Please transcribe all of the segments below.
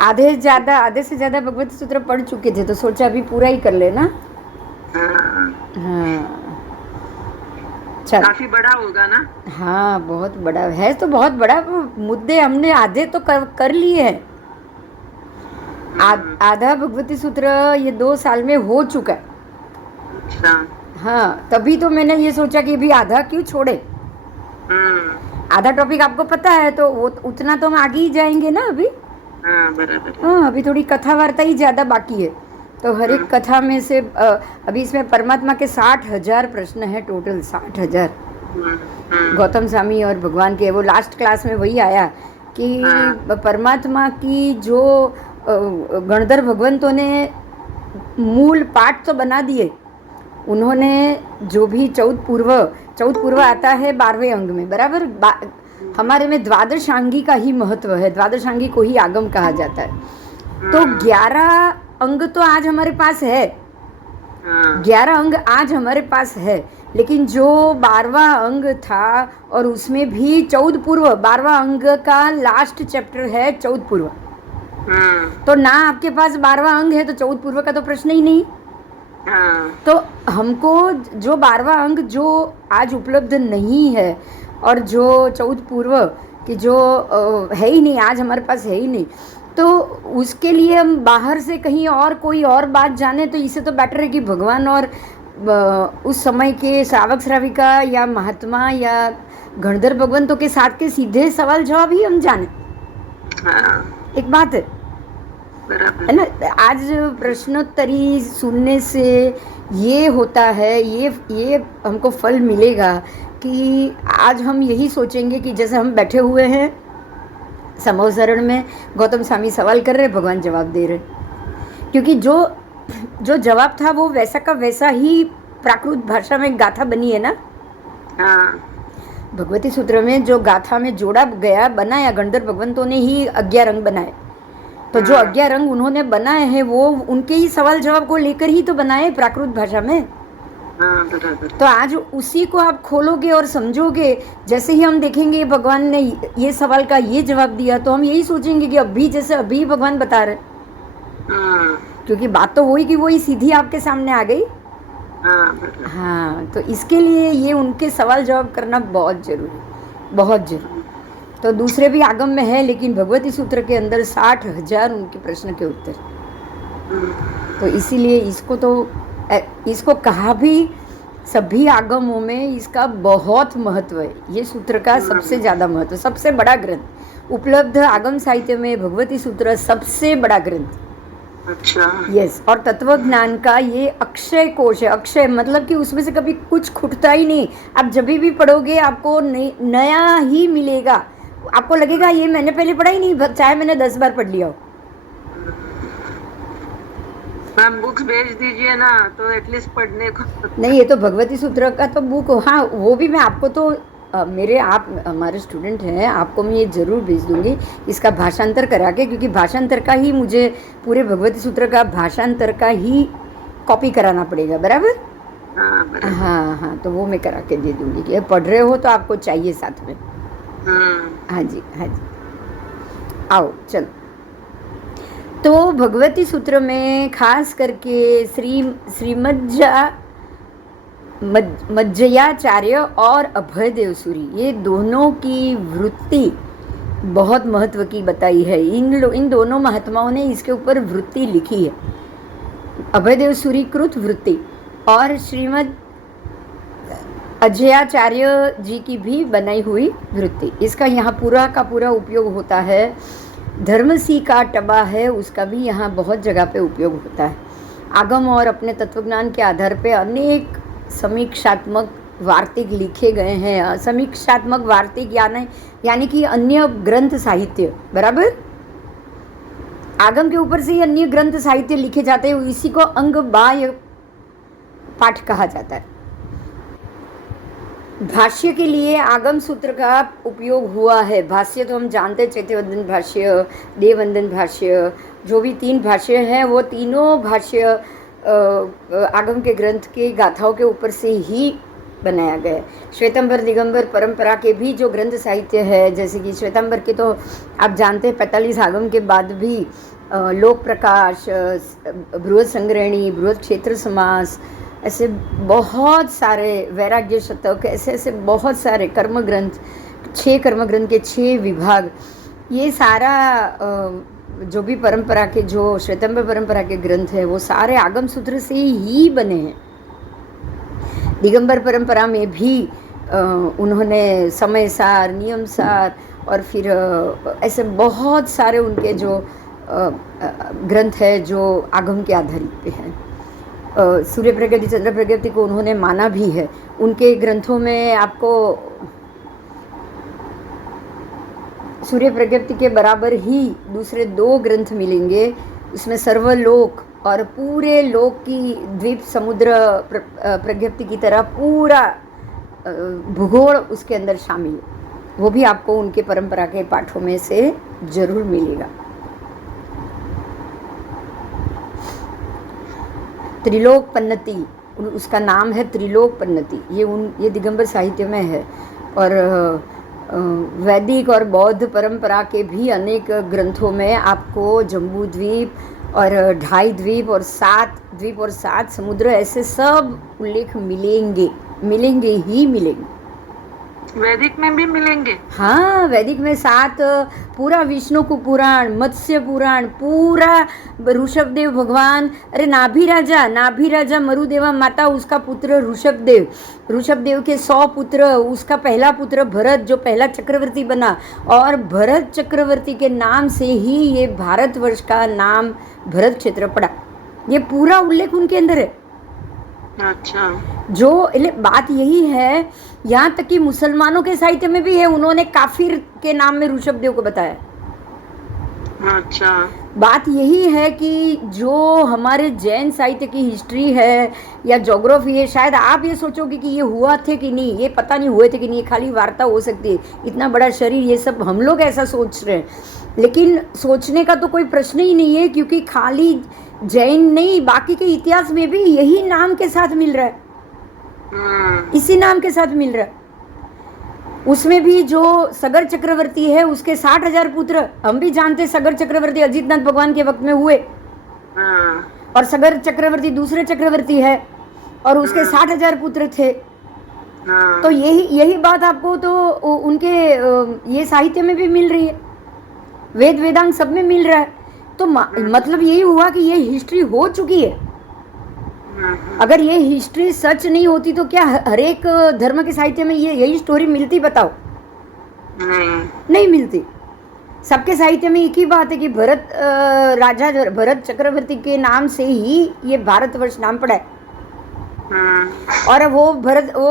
आधे से ज़्यादा भगवती सूत्र पढ़ चुके थे, तो सोचा अभी पूरा ही कर लेना। हाँ, हाँ, चल। काफी बड़ा होगा ना। हाँ, बहुत बड़ा है, तो बहुत बड़ा। मुद्दे हमने आधे तो कर लिए हैं। हम्म। आधा भगवती सूत्र ये 2 साल में हो चुका है। अच्छा। हाँ, तभी तो मैंने ये सोचा कि अभी आधा क्यों छोड़े। हम्म। आधा टॉपिक आपको पता है, तो वो उतना तो हम आगे ही जाएंगे ना अभी। हाँ, बराबर है। हाँ, अभी थोड़ी कथा वार्ता ही ज़्यादा बाकी है। तो हर एक हम्म। कथा में से अभी इसमें परमात्मा के 60,000 प्रश्न है, टोटल 60,000। हम्म। हम्म। गौतम स्वामी और भगवान के, वो लास्ट क्लास में वही आया कि हाँ। परमात्मा की जो गणधर भगवंतों ने मूल पाठ तो बना दिए, उन्होंने जो भी चौथ पूर्व आता है 12वें अंग में, बराबर। हमारे में द्वादशांगी का ही महत्व है, द्वादशांगी को ही आगम कहा जाता है। तो हम्म। 11 अंग तो आज हमारे पास है, हाँ। 11 अंग आज हमारे पास है, लेकिन जो 12वां अंग था, और उसमें भी चौथ पूर्व, 12वां अंग का लास्ट चैप्टर है चौथ पूर्व। हम्म। तो ना आपके पास 12वां अंग है, तो चौथ पूर्व का तो प्रश्न ही नहीं। हाँ। तो हमको जो 12वां अंग जो आज उपलब्ध नहीं है, और जो चौथ पूर्व कि जो है ही नहीं, आज हमारे पास है ही नहीं, तो उसके लिए हम बाहर से कहीं और कोई और बात जाने, तो इससे तो बेटर है कि भगवान और उस समय के श्रावक श्राविका या महात्मा या गणधर भगवंतों के साथ के सीधे सवाल जवाब ही हम जाने। हाँ, एक बात है बराबर ना। है। आज प्रश्नोत्तरी सुनने से ये होता है, ये हमको फल मिलेगा कि आज हम यही सोचेंगे कि जैसे हम बैठे हुए हैं समोसरण में, गौतम स्वामी सवाल कर रहे, भगवान जवाब दे रहे, क्योंकि जो जो जवाब था वो वैसा का वैसा ही प्राकृत भाषा में गाथा बनी है ना। हाँ। भगवती सूत्र में जो गाथा में जोड़ा गया, बनाया, गणधर भगवंतों ने ही 11 रंग बनाए। तो जो हाँ। 11 रंग उन्होंने बनाए हैं, वो उनके ही सवाल जवाब को लेकर ही तो बनाए प्राकृत भाषा में। हाँ, बराबर तो है। आज उसी को आप खोलोगे और समझोगे। जैसे ही हम देखेंगे भगवान ने ये सवाल का ये जवाब दिया, तो हम यही सोचेंगे कि अभी जैसे अभी भगवान बता रहे, हाँ। क्योंकि बात तो वही की वही सीधी आपके सामने आ गई। हाँ, बराबर। हाँ, तो इसके लिए ये उनके सवाल जवाब करना बहुत जरूरी, बहुत जरूरी। तो दूसरे भी आगम में है, लेकिन भगवती सूत्र के अंदर 60,000 उनके प्रश्न के उत्तर। तो इसीलिए इसको कहा भी, सभी आगमों में इसका बहुत महत्व है। ये सूत्र का सबसे ज़्यादा महत्व, सबसे बड़ा ग्रंथ उपलब्ध आगम साहित्य में भगवती सूत्र सबसे बड़ा ग्रंथ। अच्छा। यस, और तत्व ज्ञान का ये अक्षय कोश है। अक्षय मतलब कि उसमें से कभी कुछ खुटता ही नहीं। आप जब भी पढ़ोगे आपको नया ही मिलेगा। आपको लगेगा ये मैंने पहले पढ़ा ही नहीं, चाहे मैंने 10 बार पढ़ लिया हो। मैम, बुक्स भेज दीजिए ना, तो एटलीस्ट पढ़ने को। नहीं, ये तो भगवती सूत्र का तो बुक, हाँ वो भी मैं आपको तो आप हमारे स्टूडेंट हैं, आपको मैं ये ज़रूर भेज दूंगी इसका भाषांतर करा के, क्योंकि भाषांतर का ही मुझे पूरे भगवती सूत्र का भाषांतर का ही कॉपी कराना पड़ेगा, बराबर। हाँ, बराबर। हाँ हाँ, तो वो मैं करा के दे दूंगी कि पढ़ रहे हो तो आपको चाहिए साथ में। हाँ जी, हाँ जी, आओ चलो। तो भगवती सूत्र में खास करके मज्जयाचार्य और अभयदेव सूरी, ये दोनों की वृत्ति बहुत महत्व की बताई है। इन दोनों महात्माओं ने इसके ऊपर वृत्ति लिखी है, अभयदेव सूरी कृत वृत्ति, और श्रीमद अजयाचार्य जी की भी बनाई हुई वृत्ति। इसका यहाँ पूरा का पूरा उपयोग होता है। धर्मसी का टबा है, उसका भी यहाँ बहुत जगह पे उपयोग होता है। आगम और अपने तत्वज्ञान के आधार पे अनेक समीक्षात्मक वार्तिक लिखे गए हैं। समीक्षात्मक वार्तिक यानी कि अन्य ग्रंथ साहित्य, बराबर। आगम के ऊपर से ही अन्य ग्रंथ साहित्य लिखे जाते हैं, इसी को अंग बाह्य पाठ कहा जाता है। भाष्य के लिए आगम सूत्र का उपयोग हुआ है। भाष्य तो हम जानते, चैत्यवंदन भाष्य, देववंदन भाष्य, जो भी 3 भाष्य हैं, वो तीनों भाष्य आगम के ग्रंथ के गाथाओं के ऊपर से ही बनाया गया है। श्वेतंबर दिगंबर परंपरा के भी जो ग्रंथ साहित्य है, जैसे कि श्वेतंबर के तो आप जानते हैं 45 आगम के बाद भी लोक प्रकाश, बृहद संग्रहणी, बृहद क्षेत्र समास, ऐसे बहुत सारे वैराग्य शतक, ऐसे ऐसे बहुत सारे कर्म ग्रंथ, 6 कर्म ग्रंथ के 6 विभाग, ये सारा जो भी परंपरा के जो श्वेतंबर परंपरा के ग्रंथ है वो सारे आगम सूत्र से ही बने हैं। दिगंबर परंपरा में भी उन्होंने समय सार, नियम सार और फिर ऐसे बहुत सारे उनके जो ग्रंथ है जो आगम के आधारित पे हैं। सूर्य प्रगति, चंद्र प्रगति को उन्होंने माना भी है। उनके ग्रंथों में आपको सूर्य प्रगति के बराबर ही दूसरे 2 ग्रंथ मिलेंगे। उसमें सर्वलोक और पूरे लोक की द्वीप समुद्र प्रगति की तरह पूरा भूगोल उसके अंदर शामिल है। वो भी आपको उनके परंपरा के पाठों में से जरूर मिलेगा। त्रिलोक पन्नति, उसका नाम है त्रिलोक पन्नति। ये दिगंबर साहित्य में है। और वैदिक और बौद्ध परंपरा के भी अनेक ग्रंथों में आपको जम्बू द्वीप और 2.5 द्वीप और 7 द्वीप और 7 समुद्र, ऐसे सब उल्लेख मिलेंगे ही मिलेंगे। वैदिक में भी मिलेंगे? हाँ, वैदिक में 7 पूरा विष्णु को पुराण, मत्स्य पुराण, पूरा ऋषभदेव भगवान, अरे नाभि राजा मरुदेवा माता, उसका पुत्र ऋषभदेव के 100 पुत्र, उसका पहला पुत्र भरत जो पहला चक्रवर्ती बना, और भरत चक्रवर्ती के नाम से ही ये भारतवर्ष का नाम भरत क्षेत्र पड़ा। ये पूरा उल्लेख उनके अंदर है। अच्छा, जो बात यही है, यहाँ तक कि मुसलमानों के साहित्य में भी है, उन्होंने काफिर के नाम में ऋषभदेव को बताया। अच्छा, बात यही है कि जो हमारे जैन साहित्य की हिस्ट्री है या ज्योग्राफी है, शायद आप ये सोचोगे कि ये हुआ थे कि नहीं, ये पता नहीं हुए थे कि नहीं, ये खाली वार्ता हो सकती है, इतना बड़ा शरीर, ये सब हम लोग ऐसा सोच रहे हैं। लेकिन सोचने का तो कोई प्रश्न ही नहीं है, क्योंकि खाली जैन नहीं, बाकी के इतिहास में भी यही नाम के साथ मिल रहा है, इसी नाम के साथ मिल रहा है। उसमें भी जो सगर चक्रवर्ती है उसके 60,000 पुत्र, हम भी जानते सगर चक्रवर्ती अजितनाथ भगवान के वक्त में हुए, और सगर चक्रवर्ती दूसरे चक्रवर्ती है और उसके 60,000 पुत्र थे। तो यही बात आपको तो उनके ये साहित्य में भी मिल रही है, वेद वेदांग सब में मिल रहा है। तो मतलब यही हुआ कि ये हिस्ट्री हो चुकी है। अगर ये हिस्ट्री सच नहीं होती तो क्या हर एक धर्म के साहित्य में यही स्टोरी मिलती? बताओ, नहीं मिलती। सबके साहित्य में एक ही बात है कि भरत चक्रवर्ती के नाम से ही ये भारतवर्ष नाम पड़ा है। और वो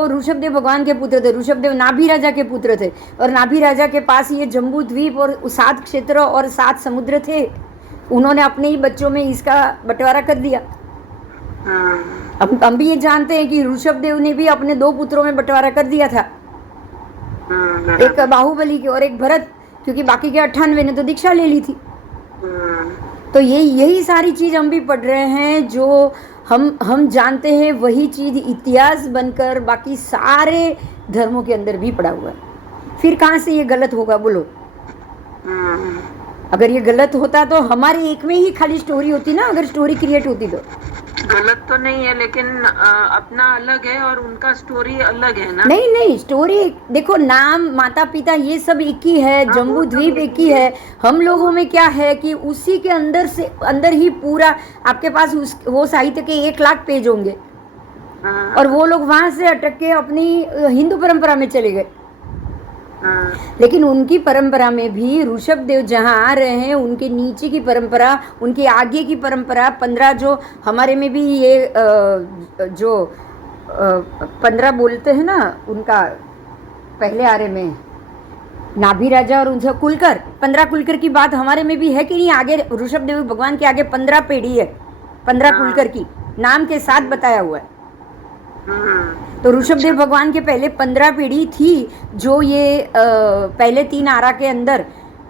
ऋषभदेव भगवान के पुत्र थे, ऋषभदेव नाभि राजा के पुत्र थे, और नाभि राजा के पास ये जम्बू द्वीप और 7 क्षेत्र और 7 समुद्र थे। उन्होंने अपने ही बच्चों में इसका बंटवारा कर दिया। अब हम भी ये जानते हैं कि ऋषभदेव ने भी अपने 2 पुत्रों में बंटवारा कर दिया था, एक बाहुबली के और एक भरत, क्योंकि बाकी के 98 ने तो दीक्षा ले ली थी। तो यही सारी चीज हम भी पढ़ रहे हैं, जो हम जानते हैं वही चीज इतिहास बनकर बाकी सारे धर्मों के अंदर भी पड़ा हुआ है। फिर कहाँ से ये गलत होगा बोलो? अगर ये गलत होता तो हमारे एक में ही खाली स्टोरी होती ना, अगर स्टोरी क्रिएट होती तो। गलत तो नहीं है, लेकिन अपना अलग है और उनका स्टोरी अलग है ना। नहीं, स्टोरी देखो, नाम, माता पिता, ये सब एक ही है, जम्बू द्वीप एक ही है। हम लोगों में क्या है कि उसी के अंदर ही पूरा आपके पास वो साहित्य के 1 लाख पेज होंगे, और वो लोग वहां से अटक के अपनी हिंदू परंपरा में चले गए। लेकिन उनकी परंपरा में भी ऋषभदेव जहाँ आ रहे हैं, उनके नीचे की परंपरा, उनके आगे की परंपरा 15, जो हमारे में भी ये जो 15 बोलते हैं ना, उनका पहले आरे में नाभि राजा और उनसे कुलकर, 15 कुलकर की बात हमारे में भी है कि नहीं? आगे ऋषभदेव भगवान के आगे 15 पीढ़ी है, 15 कुलकर की नाम के साथ बताया हुआ है। तो ऋषभदेव भगवान के पहले 15 पीढ़ी थी, जो ये पहले 3 आरा के अंदर,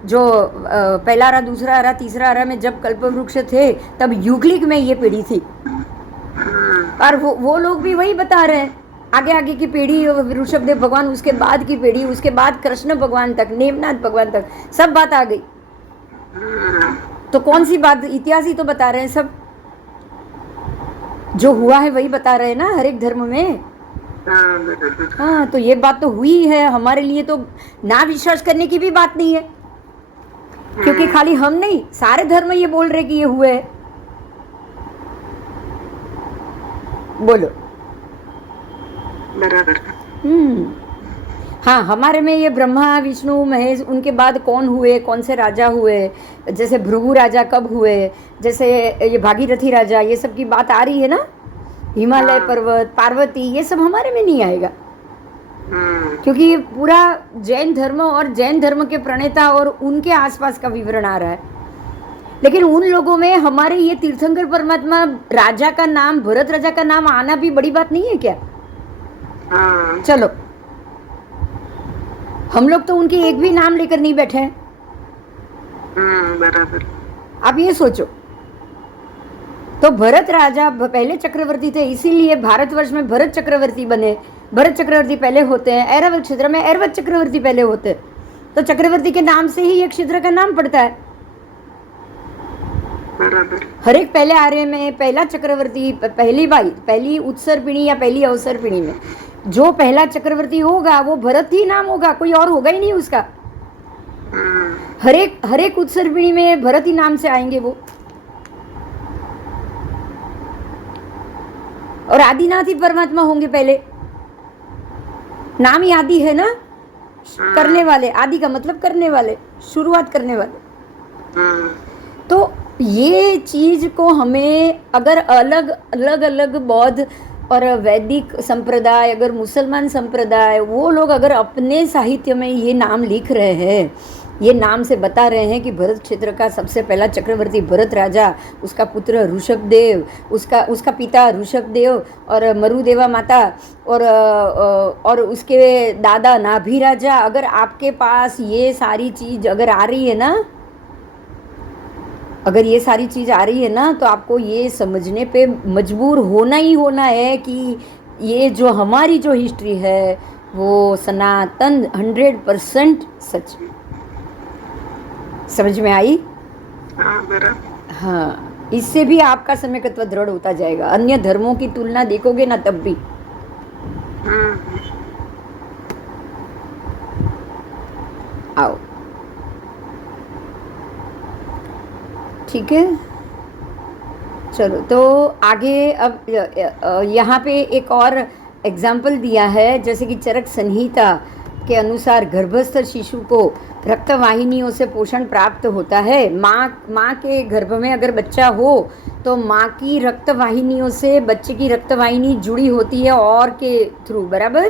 जो पहला आरा, दूसरा आरा, तीसरा आरा में जब कल्पवृक्ष थे, तब युगलिक में ये पीढ़ी थी। और वो लोग भी वही बता रहे हैं आगे आगे की पीढ़ी ऋषभदेव भगवान, उसके बाद की पीढ़ी, उसके बाद कृष्ण भगवान तक, नेमनाथ भगवान तक, सब बात आ गई। तो कौन सी बात, इतिहास ही तो बता रहे हैं सब, जो हुआ है वही बता रहे हैं ना हर एक धर्म में। हाँ, तो ये बात तो हुई है, हमारे लिए तो ना विश्वास करने की भी बात नहीं है, क्योंकि खाली हम नहीं, सारे धर्म ये बोल रहे कि ये हुए है। बोलो। बराबर। हाँ, हमारे में ये ब्रह्मा विष्णु महेश, उनके बाद कौन हुए, कौन से राजा हुए, जैसे भृगु राजा कब हुए, जैसे ये भागीरथी राजा, ये सब की बात आ रही है ना, हिमालय पर्वत, पार्वती, ये सब हमारे में नहीं आएगा, क्योंकि ये पूरा जैन धर्म और जैन धर्म के प्रणेता और उनके आसपास का विवरण आ रहा है। लेकिन उन लोगों में हमारे ये तीर्थंकर परमात्मा राजा का नाम, भरत राजा का नाम आना भी बड़ी बात नहीं है क्या? चलो, हम लोग तो उनके एक भी नाम लेकर नहीं बैठे हैं। बराबर। आप ये सोचो, तो भरत राजा पहले चक्रवर्ती थे, इसीलिए भारतवर्ष में भरत चक्रवर्ती बने। भरत चक्रवर्ती पहले होते हैं, ऐरावत क्षेत्र में ऐरावत चक्रवर्ती पहले होते हैं, तो चक्रवर्ती के नाम से ही ये क्षेत्र का नाम पड़ता है। बराबर। हर एक पहले आर्य में पहला चक्रवर्ती, पहली उत्सर पीढ़ी या पहली अवसर पीढ़ी में जो पहला चक्रवर्ती होगा वो भरत ही नाम होगा, कोई और होगा ही नहीं उसका। हर एक उत्सर पीढ़ी में भरत ही नाम से आएंगे वो। और आदिनाथ ही परमात्मा होंगे पहले, नाम ही आदि है ना, करने वाले, आदि का मतलब करने वाले, शुरुआत करने वाले। तो ये चीज को हमें अगर अलग अलग बौद्ध और वैदिक संप्रदाय, अगर मुसलमान संप्रदाय, वो लोग अगर अपने साहित्य में ये नाम लिख रहे हैं, ये नाम से बता रहे हैं कि भरत क्षेत्र का सबसे पहला चक्रवर्ती भरत राजा, उसका पुत्र ऋषभदेव, उसका पिता ऋषभदेव और मरुदेवा माता, और उसके दादा नाभि राजा, अगर आपके पास ये सारी चीज़ अगर आ रही है ना, अगर ये सारी चीज़ आ रही है ना, तो आपको ये समझने पे मजबूर होना ही होना है कि ये जो हमारी जो हिस्ट्री है वो सनातन 100% सच। समझ में आई? हाँ, इससे भी आपका सम्यकत्व दृढ़ होता जाएगा। अन्य धर्मों की तुलना देखोगे ना तब भी। आओ, ठीक है, चलो तो आगे। अब यहाँ पे एक और एग्जाम्पल दिया है, जैसे कि चरक संहिता के अनुसार गर्भस्थ शिशु को रक्तवाहिनियों से पोषण प्राप्त होता है। माँ के गर्भ में अगर बच्चा हो तो माँ की रक्तवाहिनियों से बच्चे की रक्तवाहिनी जुड़ी होती है और के थ्रू, बराबर,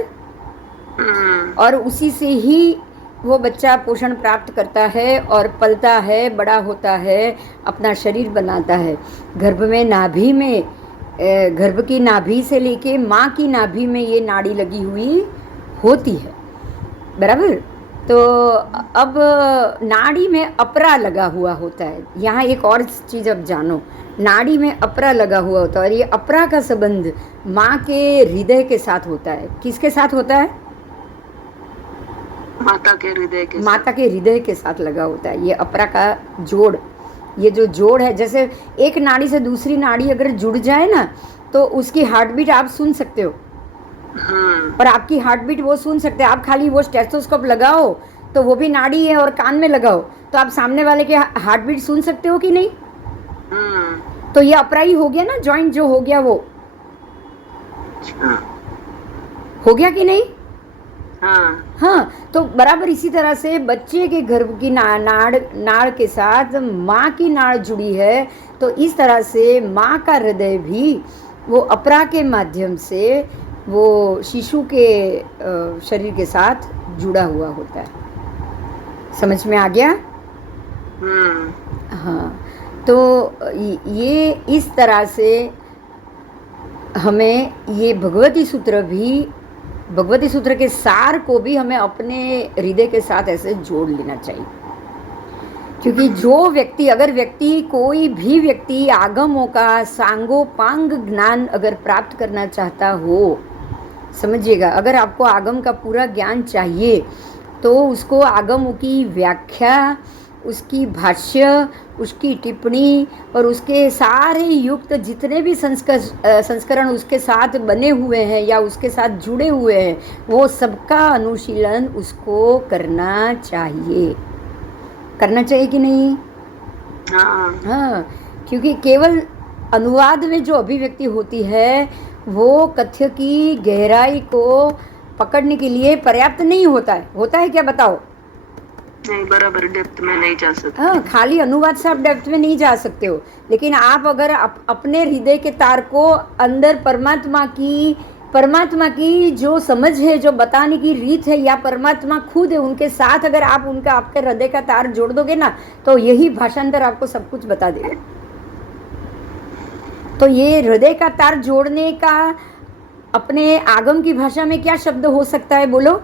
और उसी से ही वो बच्चा पोषण प्राप्त करता है और पलता है, बड़ा होता है, अपना शरीर बनाता है। गर्भ में नाभि में, गर्भ की नाभि से लेके माँ की नाभि में ये नाड़ी लगी हुई होती है, बराबर। तो अब नाड़ी में अपरा लगा हुआ होता है। यहाँ एक और चीज़ अब जानो, नाड़ी में अपरा लगा हुआ होता है और ये अपरा का संबंध माँ के हृदय के साथ होता है। किसके साथ होता है? माता के हृदय के साथ लगा होता है ये अपरा का जोड़। ये जो जोड़ है, जैसे एक नाड़ी से दूसरी नाड़ी अगर जुड़ जाए ना, तो उसकी हार्ट बीट आप सुन सकते हो। और आपकी हार्ट बीट वो सुन सकते हैं। आप खाली वो स्टेथोस्कोप लगाओ तो वो भी नाड़ी है और कान में लगाओ तो आप सामने वाले के हार्ट बीट सुन सकते हो कि नहीं? तो ये अपरा ही हो गया ना, जॉइंट जो हो गया वो हो गया कि नहीं? हाँ, तो बराबर इसी तरह से बच्चे के गर्भ की नाड़ के साथ माँ की नाड़ जुड़ी है, तो इस तरह से माँ का हृदय भी वो अपरा के माध्यम से वो शिशु के शरीर के साथ जुड़ा हुआ होता है। समझ में आ गया? हाँ, तो ये इस तरह से हमें ये भगवती सूत्र के सार को भी हमें अपने हृदय के साथ ऐसे जोड़ लेना चाहिए। क्योंकि जो व्यक्ति, अगर कोई भी व्यक्ति आगमों का सांगोपांग ज्ञान अगर प्राप्त करना चाहता हो, समझिएगा, अगर आपको आगम का पूरा ज्ञान चाहिए तो उसको आगम की व्याख्या, उसकी भाष्य, उसकी टिप्पणी और उसके सारे युक्त जितने भी संस्करण उसके साथ बने हुए हैं या उसके साथ जुड़े हुए हैं, वो सबका अनुशीलन उसको करना चाहिए कि नहीं? हाँ, क्योंकि केवल अनुवाद में जो अभिव्यक्ति होती है वो कथ्य की गहराई को पकड़ने के लिए पर्याप्त नहीं होता है क्या बताओ? नहीं, बराबर डेप्थ में नहीं जा सकते। हाँ, खाली अनुवाद से आप डेप्थ में नहीं जा सकते हो, लेकिन आप अगर अपने हृदय के तार को अंदर परमात्मा की जो समझ है, जो बताने की रीत है, या परमात्मा खुद है, उनके साथ अगर आप आपके हृदय का तार जोड़ दोगे ना, तो यही भाषांतर आपको सब कुछ बता देगा। तो ये हृदय का तार जोड़ने का अपने आगम की भाषा में क्या शब्द हो सकता है, बोलो?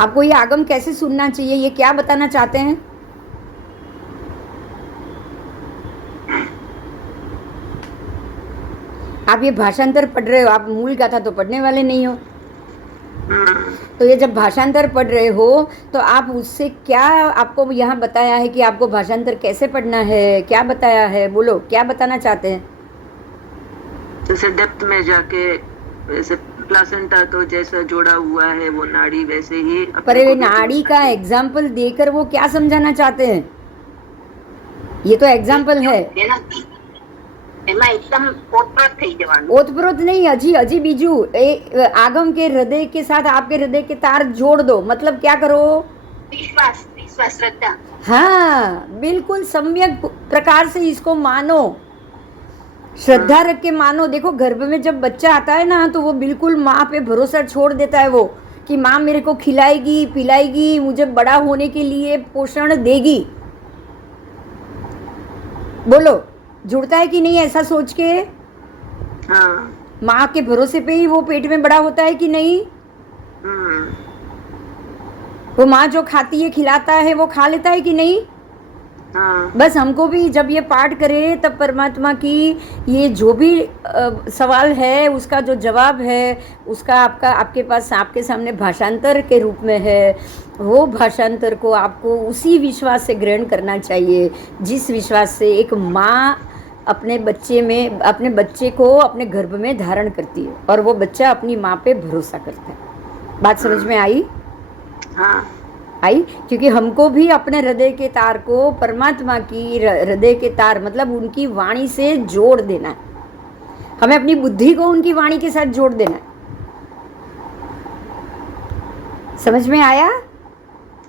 आपको ये आगम कैसे सुनना चाहिए, ये क्या बताना चाहते हैं? आप ये भाषांतर पढ़ रहे हो, आप मूल गाथा तो पढ़ने वाले नहीं हो। तो ये जब भाषांतर पढ़ रहे हो तो आप उससे क्या आपको यहाँ बताया है कि आपको भाषांतर कैसे पढ़ना है, क्या बताया है, बोलो क्या बताना चाहते हैं? जैसे डेप्थ में जाके, वैसे प्लासेंटा तो जैसा जोड़ा हुआ है वो नाड़ी, वैसे ही पर नाड़ी का एग्जाम्पल देकर वो क्या समझाना चाहते हैं? ये तो एग्जाम्पल है, एकदम ओतप्रोत नहीं, अजी बीजू आगम के हृदय के साथ आपके हृदय के तार जोड़ दो, मतलब क्या करो? विश्वास, श्रद्धा। हाँ, बिल्कुल सम्यक प्रकार से इसको मानो, श्रद्धा रख के मानो। देखो, गर्भ में जब बच्चा आता है ना, तो वो बिल्कुल माँ पे भरोसा छोड़ देता है, वो कि माँ मेरे को खिलाएगी पिलाएगी, मुझे बड़ा होने के लिए पोषण देगी। बोलो, जुड़ता है कि नहीं ऐसा सोच के? हाँ। माँ के भरोसे पे ही वो पेट में बड़ा होता है कि नहीं? वो माँ जो खाती है, खिलाता है, वो खा लेता है कि नहीं? हाँ। बस हमको भी जब ये पाठ करे तब परमात्मा की ये जो भी सवाल है उसका जो जवाब है उसका आपके पास आपके सामने भाषांतर के रूप में है, वो भाषांतर को आपको उसी विश्वास से ग्रहण करना चाहिए जिस विश्वास से एक माँ अपने बच्चे को अपने गर्भ में धारण करती है और वो बच्चा अपनी माँ पे भरोसा करता है। बात समझ में आई? हाँ। आई, क्योंकि हमको भी अपने हृदय के तार को परमात्मा की हृदय के तार मतलब उनकी वाणी से जोड़ देना है। हमें अपनी बुद्धि को उनकी वाणी के साथ जोड़ देना है। समझ में आया?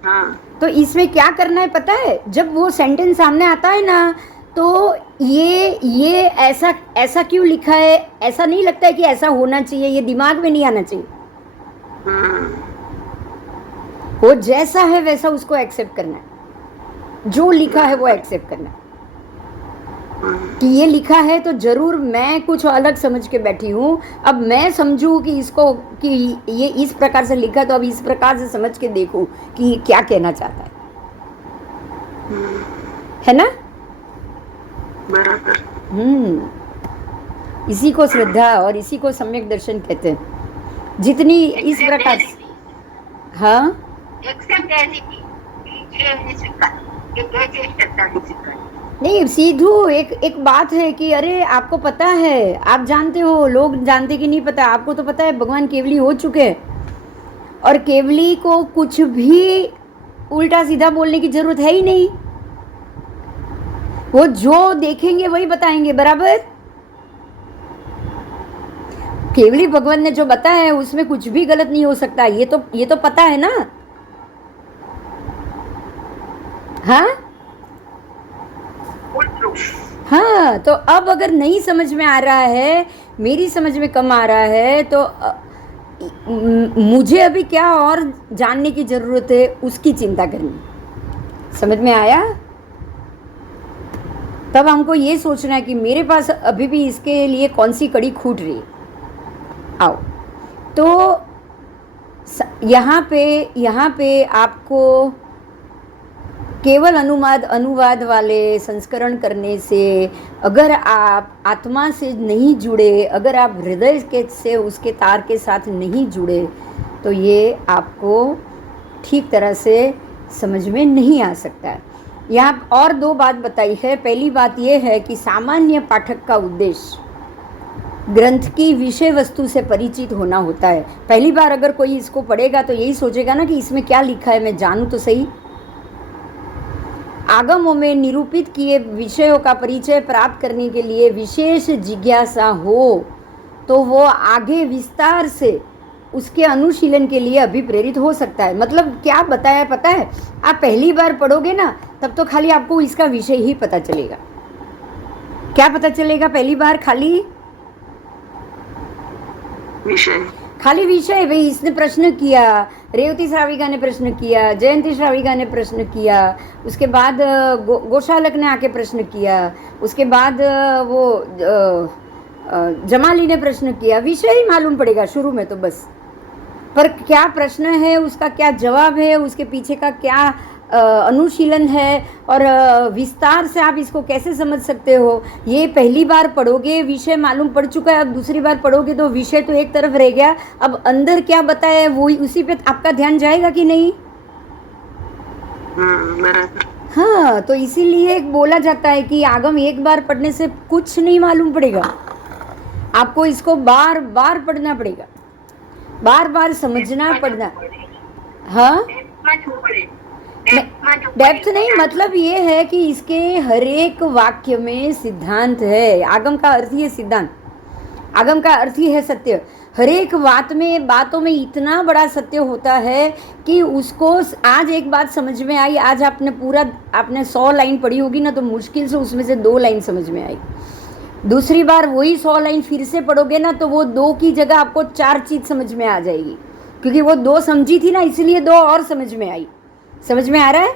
हाँ। तो इसमें क्या करना है पता है? जब वो सेंटेंस सामने आता है ना, तो ये ऐसा क्यों लिखा है, ऐसा नहीं लगता है कि ऐसा होना चाहिए, ये दिमाग में नहीं आना चाहिए। वो जैसा है वैसा उसको एक्सेप्ट करना है, जो लिखा है वो एक्सेप्ट करना है। कि ये लिखा है तो जरूर मैं कुछ अलग समझ के बैठी हूँ, अब मैं समझूँ कि ये इस प्रकार से लिखा, तो अब इस प्रकार से समझ के देखूँ कि क्या कहना चाहता है ना? बराबर। इसी को श्रद्धा और इसी को सम्यक दर्शन कहते हैं। जितनी इस प्रकार से, हाँ, नहीं सीधू एक बात है कि अरे आपको पता है, आप जानते हो, लोग जानते कि नहीं पता, आपको तो पता है भगवान केवली हो चुके हैं और केवली को कुछ भी उल्टा सीधा बोलने की जरूरत है ही नहीं। वो जो देखेंगे वही बताएंगे, बराबर। केवली भगवान ने जो बताया है उसमें कुछ भी गलत नहीं हो सकता, ये तो पता है ना। हाँ, तो अब अगर नहीं समझ में आ रहा है, मेरी समझ में कम आ रहा है, तो मुझे अभी क्या और जानने की जरूरत है उसकी चिंता करनी। समझ में आया? तब हमको ये सोचना है कि मेरे पास अभी भी इसके लिए कौन सी कड़ी छूट रही है। आओ, तो यहाँ पे आपको केवल अनुवाद वाले संस्करण करने से, अगर आप आत्मा से नहीं जुड़े, अगर आप हृदय के से उसके तार के साथ नहीं जुड़े, तो ये आपको ठीक तरह से समझ में नहीं आ सकता है। यहाँ और दो बात बताई है। पहली बात ये है कि सामान्य पाठक का उद्देश्य ग्रंथ की विषय वस्तु से परिचित होना होता है। पहली बार अगर कोई इसको पढ़ेगा तो यही सोचेगा ना कि इसमें क्या लिखा है, मैं जानूँ तो सही। आगमों में निरूपित किए विषयों का परिचय प्राप्त करने के लिए विशेष जिज्ञासा हो तो वो आगे विस्तार से उसके अनुशीलन के लिए अभिप्रेरित हो सकता है। मतलब क्या बताया पता है, आप पहली बार पढ़ोगे ना तब तो खाली आपको इसका विषय ही पता चलेगा। क्या पता चलेगा पहली बार? खाली विषय। भाई इसने प्रश्न किया, रेवती श्राविका ने प्रश्न किया, जयंती श्राविका ने प्रश्न किया, उसके बाद गोशालक ने आके प्रश्न किया, उसके बाद वो जमाली ने प्रश्न किया। विषय ही मालूम पड़ेगा शुरू में तो बस, पर क्या प्रश्न है, उसका क्या जवाब है, उसके पीछे का क्या अनुशीलन है और विस्तार से आप इसको कैसे समझ सकते हो, ये पहली बार पढ़ोगे विषय मालूम पड़ चुका है। अब दूसरी बार पढ़ोगे तो विषय तो एक तरफ रह गया, अब अंदर क्या बताया है वो उसी पे आपका ध्यान जाएगा कि नहीं? हाँ, तो इसीलिए बोला जाता है कि आगम एक बार पढ़ने से कुछ नहीं मालूम पड़ेगा, आपको इसको बार बार पढ़ना पड़ेगा, बार बार समझना पड़ना। हाँ, डेप्थ नहीं, मतलब ये है कि इसके हर एक वाक्य में सिद्धांत है। आगम का अर्थ ही है सिद्धांत, आगम का अर्थ ही है सत्य। हर एक बातों में इतना बड़ा सत्य होता है कि उसको आज एक बात समझ में आई, आज आपने 100 लाइन पढ़ी होगी ना तो मुश्किल से उसमें से 2 लाइन समझ में आई। दूसरी बार वही 100 लाइन फिर से पढ़ोगे ना तो वो 2 की जगह आपको 4 चीज़ समझ में आ जाएगी, क्योंकि वो 2 समझी थी ना, इसलिए 2 और समझ में आई। समझ में आ रहा है?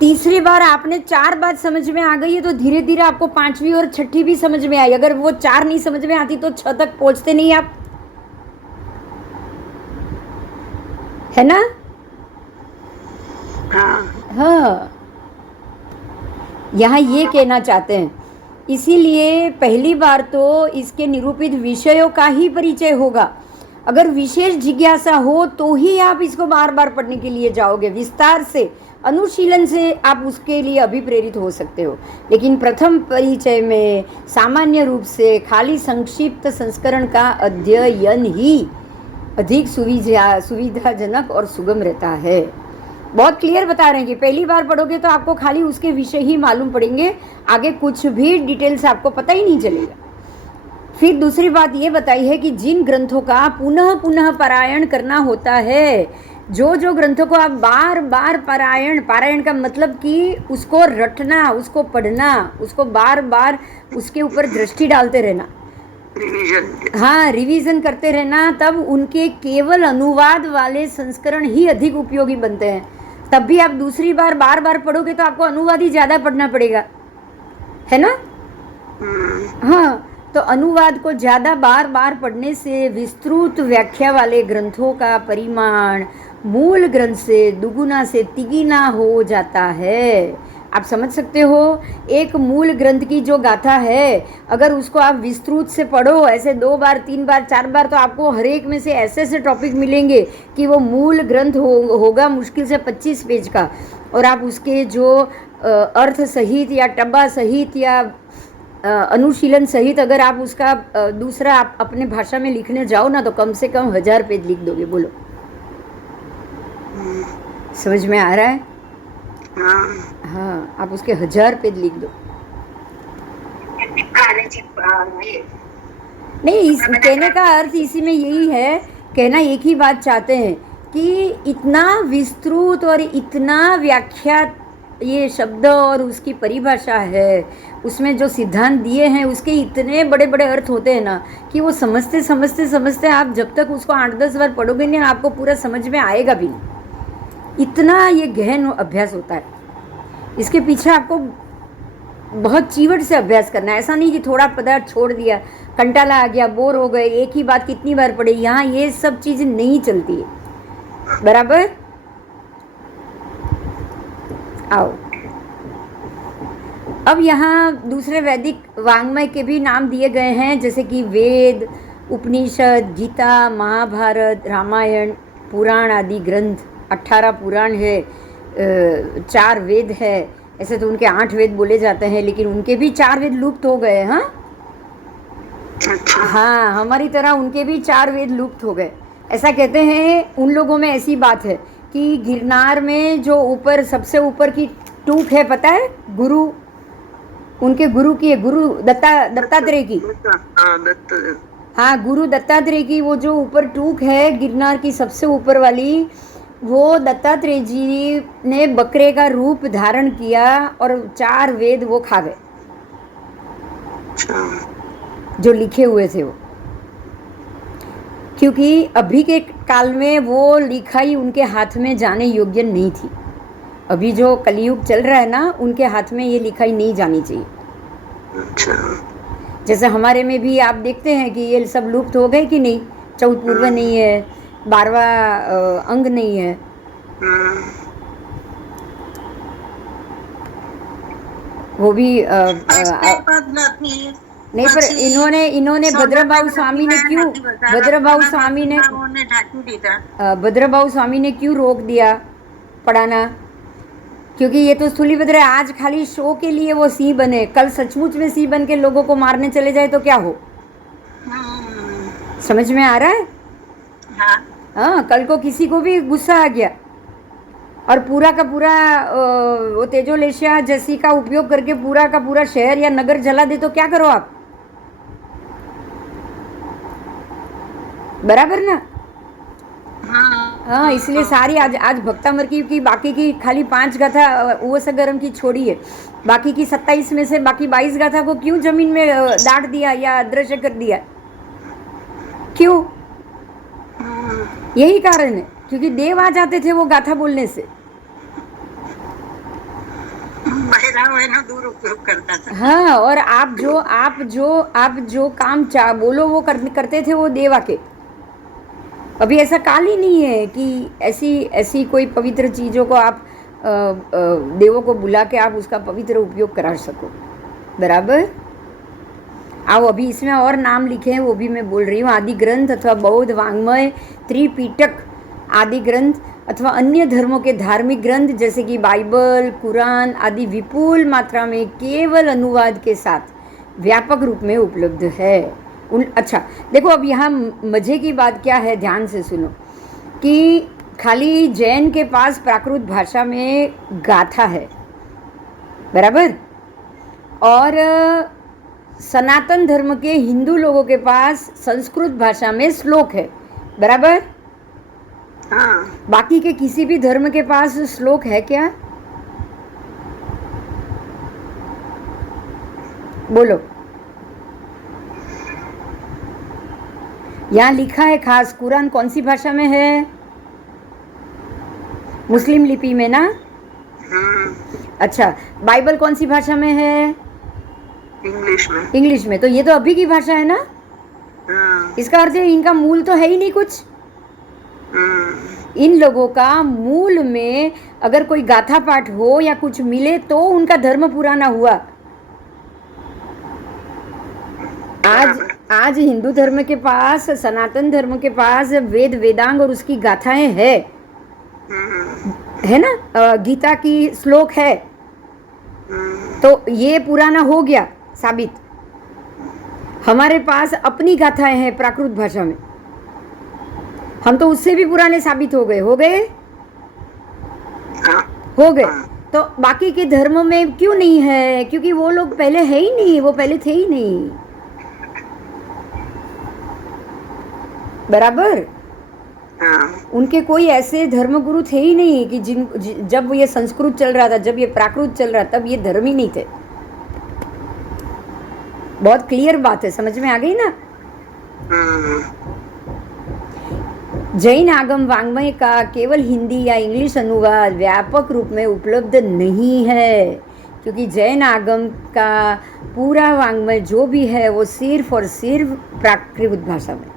तीसरी बार आपने 4 बात समझ में आ गई है तो धीरे धीरे आपको 5वीं और 6ठी भी समझ में आई। अगर वो 4 नहीं समझ में आती तो 6 तक पहुंचते नहीं आप, है ना? हाँ, यहाँ ये कहना चाहते हैं। इसीलिए पहली बार तो इसके निरूपित विषयों का ही परिचय होगा। अगर विशेष जिज्ञासा हो तो ही आप इसको बार बार पढ़ने के लिए जाओगे, विस्तार से अनुशीलन से आप उसके लिए अभिप्रेरित हो सकते हो। लेकिन प्रथम परिचय में सामान्य रूप से खाली संक्षिप्त संस्करण का अध्ययन ही अधिक सुविधाजनक और सुगम रहता है। बहुत क्लियर बता रहे हैं कि पहली बार पढ़ोगे तो आपको खाली उसके विषय ही मालूम पड़ेंगे, आगे कुछ भी डिटेल्स आपको पता ही नहीं चलेगा। फिर दूसरी बात ये बताई है कि जिन ग्रंथों का पुनः पुनः पारायण करना होता है, जो ग्रंथों को आप बार बार पारायण का मतलब कि उसको रटना, उसको पढ़ना, उसको बार बार उसके ऊपर दृष्टि डालते रहना, हाँ रिवीजन करते रहना, तब उनके केवल अनुवाद वाले संस्करण ही अधिक उपयोगी बनते हैं। तब भी आप दूसरी बार बार बार पढ़ोगे तो आपको अनुवाद ही ज़्यादा पढ़ना पड़ेगा, है ना? हाँ, तो अनुवाद को ज़्यादा बार बार पढ़ने से विस्तृत व्याख्या वाले ग्रंथों का परिमाण मूल ग्रंथ से दुगुना से तिगुना हो जाता है। आप समझ सकते हो, एक मूल ग्रंथ की जो गाथा है, अगर उसको आप विस्तृत से पढ़ो ऐसे 2 बार 3 बार 4 बार, तो आपको हर एक में से ऐसे टॉपिक मिलेंगे कि वो मूल ग्रंथ होगा मुश्किल से 25 पेज का, और आप उसके जो अर्थ सहित या टब्बा सहित या अनुशीलन सहित अगर आप उसका दूसरा आप अपने भाषा में लिखने जाओ ना तो कम से कम 1000 पेज लिख दोगे। बोलो, समझ में आ रहा है? हाँ, आप उसके 1000 पेज लिख दो। नहीं, इस कहने का अर्थ इसी में यही है, कहना एक ही बात चाहते हैं कि इतना विस्तृत और इतना व्याख्या ये शब्द और उसकी परिभाषा है, उसमें जो सिद्धांत दिए हैं उसके इतने बड़े बड़े अर्थ होते हैं ना कि वो समझते समझते समझते आप जब तक उसको 8-10 बार पढ़ोगे नहीं आपको पूरा समझ में आएगा भी नहीं। इतना ये गहन अभ्यास होता है, इसके पीछे आपको बहुत चीवट से अभ्यास करना है। ऐसा नहीं कि थोड़ा पदार्थ छोड़ दिया, कंटाला आ गया, बोर हो गए, एक ही बात कितनी बार पढ़े। यहाँ ये सब चीज़ें नहीं चलती है, बराबर? आओ, अब यहाँ दूसरे वैदिक वाङ्मय के भी नाम दिए गए हैं, जैसे कि वेद, उपनिषद, गीता, महाभारत, रामायण, पुराण आदि ग्रंथ। 18 पुराण है, 4 वेद है। ऐसे तो उनके 8 वेद बोले जाते हैं, लेकिन उनके भी 4 वेद लुप्त हो गए। हाँ अच्छा। हाँ, हमारी तरह उनके भी 4 वेद लुप्त हो गए। ऐसा कहते हैं उन लोगों में, ऐसी बात है कि गिरनार में जो ऊपर सबसे ऊपर की टूक है, पता है, गुरु, उनके गुरु की है, गुरु दत्तात्रेय की। हाँ, गुरु दत्तात्रेय की वो जो ऊपर टूक है गिरनार की सबसे ऊपर वाली, वो दत्तात्रेय जी ने बकरे का रूप धारण किया और 4 वेद वो खा गए जो लिखे हुए थे वो, क्योंकि अभी के काल में वो लिखाई उनके हाथ में जाने योग्य नहीं थी। अभी जो कलयुग चल रहा है ना, उनके हाथ में ये लिखाई नहीं जानी चाहिए। जैसे हमारे में भी आप देखते हैं कि ये सब लुप्त हो गए कि नहीं। 14 पूर्व नहीं है, 12वां अंग नहीं है। वो भी नहीं, पर इन्होंने भद्रभाऊ स्वामी ने क्यों, भद्रभाऊ स्वामी ने क्यों रोक दिया पढ़ाना? क्योंकि ये तो स्थूलीभद्र है। आज खाली शो के लिए वो सिंह बने, कल सचमुच में सिंह बन के लोगों को मारने चले जाए तो क्या हो? समझ में आ रहा है? हाँ, कल को किसी को भी गुस्सा आ गया और पूरा का पूरा वो तेजोलेशिया जैसी का उपयोग करके पूरा का पूरा शहर या नगर जला दे तो क्या करो आप? बराबर ना? हाँ, इसलिए सारी आज भक्तामर की बाकी की खाली 5 गाथा वो सगरम की छोड़ी है। बाकी की 27 में से बाकी 22 गाथा को क्यों जमीन में दाट दिया या अदृश्य कर दिया? क्यों? यही कारण है, क्योंकि देव आ जाते थे वो गाथा बोलने से। दूर उपयोग करता था। हाँ, और आप जो काम बोलो वो करते थे वो देव आके। अभी ऐसा काल ही नहीं है कि ऐसी कोई पवित्र चीज़ों को आप देवों को बुला के आप उसका पवित्र उपयोग करा सको। बराबर? आओ, अभी इसमें और नाम लिखे हैं, वो भी मैं बोल रही हूँ। आदि ग्रंथ अथवा बौद्ध वाङ्मय, त्रिपिटक आदि ग्रंथ अथवा अन्य धर्मों के धार्मिक ग्रंथ जैसे कि बाइबल, कुरान आदि विपुल मात्रा में केवल अनुवाद के साथ व्यापक रूप में उपलब्ध है। अच्छा देखो, अब यहाँ मज़े की बात क्या है, ध्यान से सुनो, कि खाली जैन के पास प्राकृत भाषा में गाथा है, बराबर, और सनातन धर्म के हिंदू लोगों के पास संस्कृत भाषा में श्लोक है, बराबर। बाकी के किसी भी धर्म के पास श्लोक है क्या? बोलो। यहाँ लिखा है खास, कुरान कौन सी भाषा में है? मुस्लिम लिपि में ना? अच्छा, बाइबल कौन सी भाषा में है? इंग्लिश में। तो ये तो अभी की भाषा है ना? इसका अर्थ है इनका मूल तो है ही नहीं कुछ। इन लोगों का मूल में अगर कोई गाथा पाठ हो या कुछ मिले तो उनका धर्म पुराना हुआ। आज हिंदू धर्म के पास, सनातन धर्म के पास वेद वेदांग और उसकी गाथाएं है ना, गीता की श्लोक है, तो ये पुराना हो गया साबित। हमारे पास अपनी गाथाएं हैं प्राकृत भाषा में, हम तो उससे भी पुराने साबित हो गए। तो बाकी के धर्म में क्यों नहीं है? क्योंकि वो लोग पहले है ही नहीं, वो पहले थे ही नहीं, बराबर। उनके कोई ऐसे धर्मगुरु थे ही नहीं कि जब ये संस्कृत चल रहा था, जब ये प्राकृत चल रहा, तब ये धर्म ही नहीं थे। बहुत क्लियर बात है, समझ में आ गई ना? जैन आगम वाङ्मय का केवल हिंदी या इंग्लिश अनुवाद व्यापक रूप में उपलब्ध नहीं है, क्योंकि जैन आगम का पूरा वाङ्मय जो भी है वो सिर्फ और सिर्फ प्राकृत भाषा में।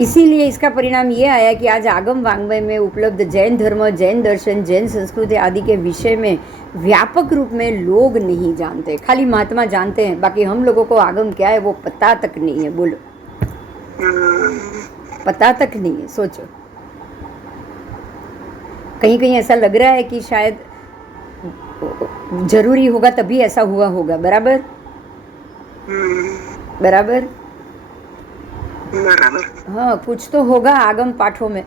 इसीलिए इसका परिणाम ये आया कि आज आगम वांग्मय में उपलब्ध जैन धर्म, जैन दर्शन, जैन संस्कृति आदि के विषय में व्यापक रूप में लोग नहीं जानते, खाली महात्मा जानते हैं, बाकी हम लोगों को आगम क्या है वो पता तक नहीं है। बोलो, पता तक नहीं है। सोचो, कहीं कहीं ऐसा लग रहा है कि शायद जरूरी होगा तभी ऐसा हुआ होगा। बराबर बराबर बराबर। हाँ, कुछ तो होगा आगम पाठों में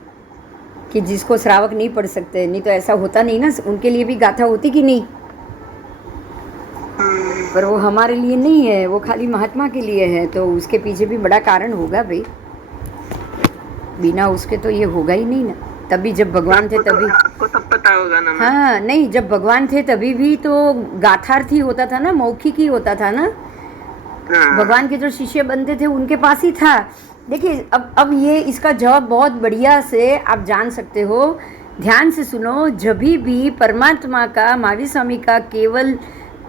कि जिसको श्रावक नहीं पढ़ सकते, नहीं तो ऐसा होता नहीं ना। उनके लिए भी गाथा होती कि नहीं, पर वो हमारे लिए नहीं है, वो खाली महात्मा के लिए है। तो उसके पीछे भी बड़ा कारण होगा भाई, बिना उसके तो ये होगा ही नहीं ना। तभी जब भगवान थे तभी आपको तब पता होगा ना। हाँ, नहीं, जब भगवान थे तभी भी तो गाथार्थी होता था ना, मौखिक ही होता था ना। भगवान के जो शिष्य बनते थे उनके पास ही था। देखिए, अब ये इसका जवाब बहुत बढ़िया से आप जान सकते हो। ध्यान से सुनो, जब भी परमात्मा का, महावीर स्वामी का केवल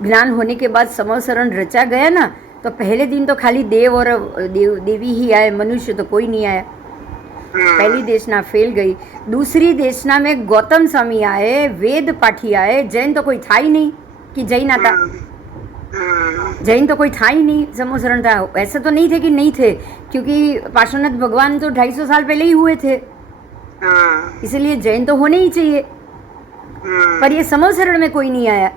ज्ञान होने के बाद समवसरण रचा गया ना, तो पहले दिन तो खाली देव और देवी ही आए, मनुष्य तो कोई नहीं आया। पहली देशना फेल गई। दूसरी देशना में गौतम स्वामी आए, वेद पाठी आए। जैन तो कोई था ही नहीं कि जैन आता, जैन तो कोई था ही नहीं, समवसरण था। ऐसा तो नहीं थे कि नहीं थे, क्योंकि पार्श्वनाथ भगवान तो 250 साल पहले ही हुए थे, इसलिए जैन तो होने ही चाहिए। पर ये समवसरण में कोई नहीं आया।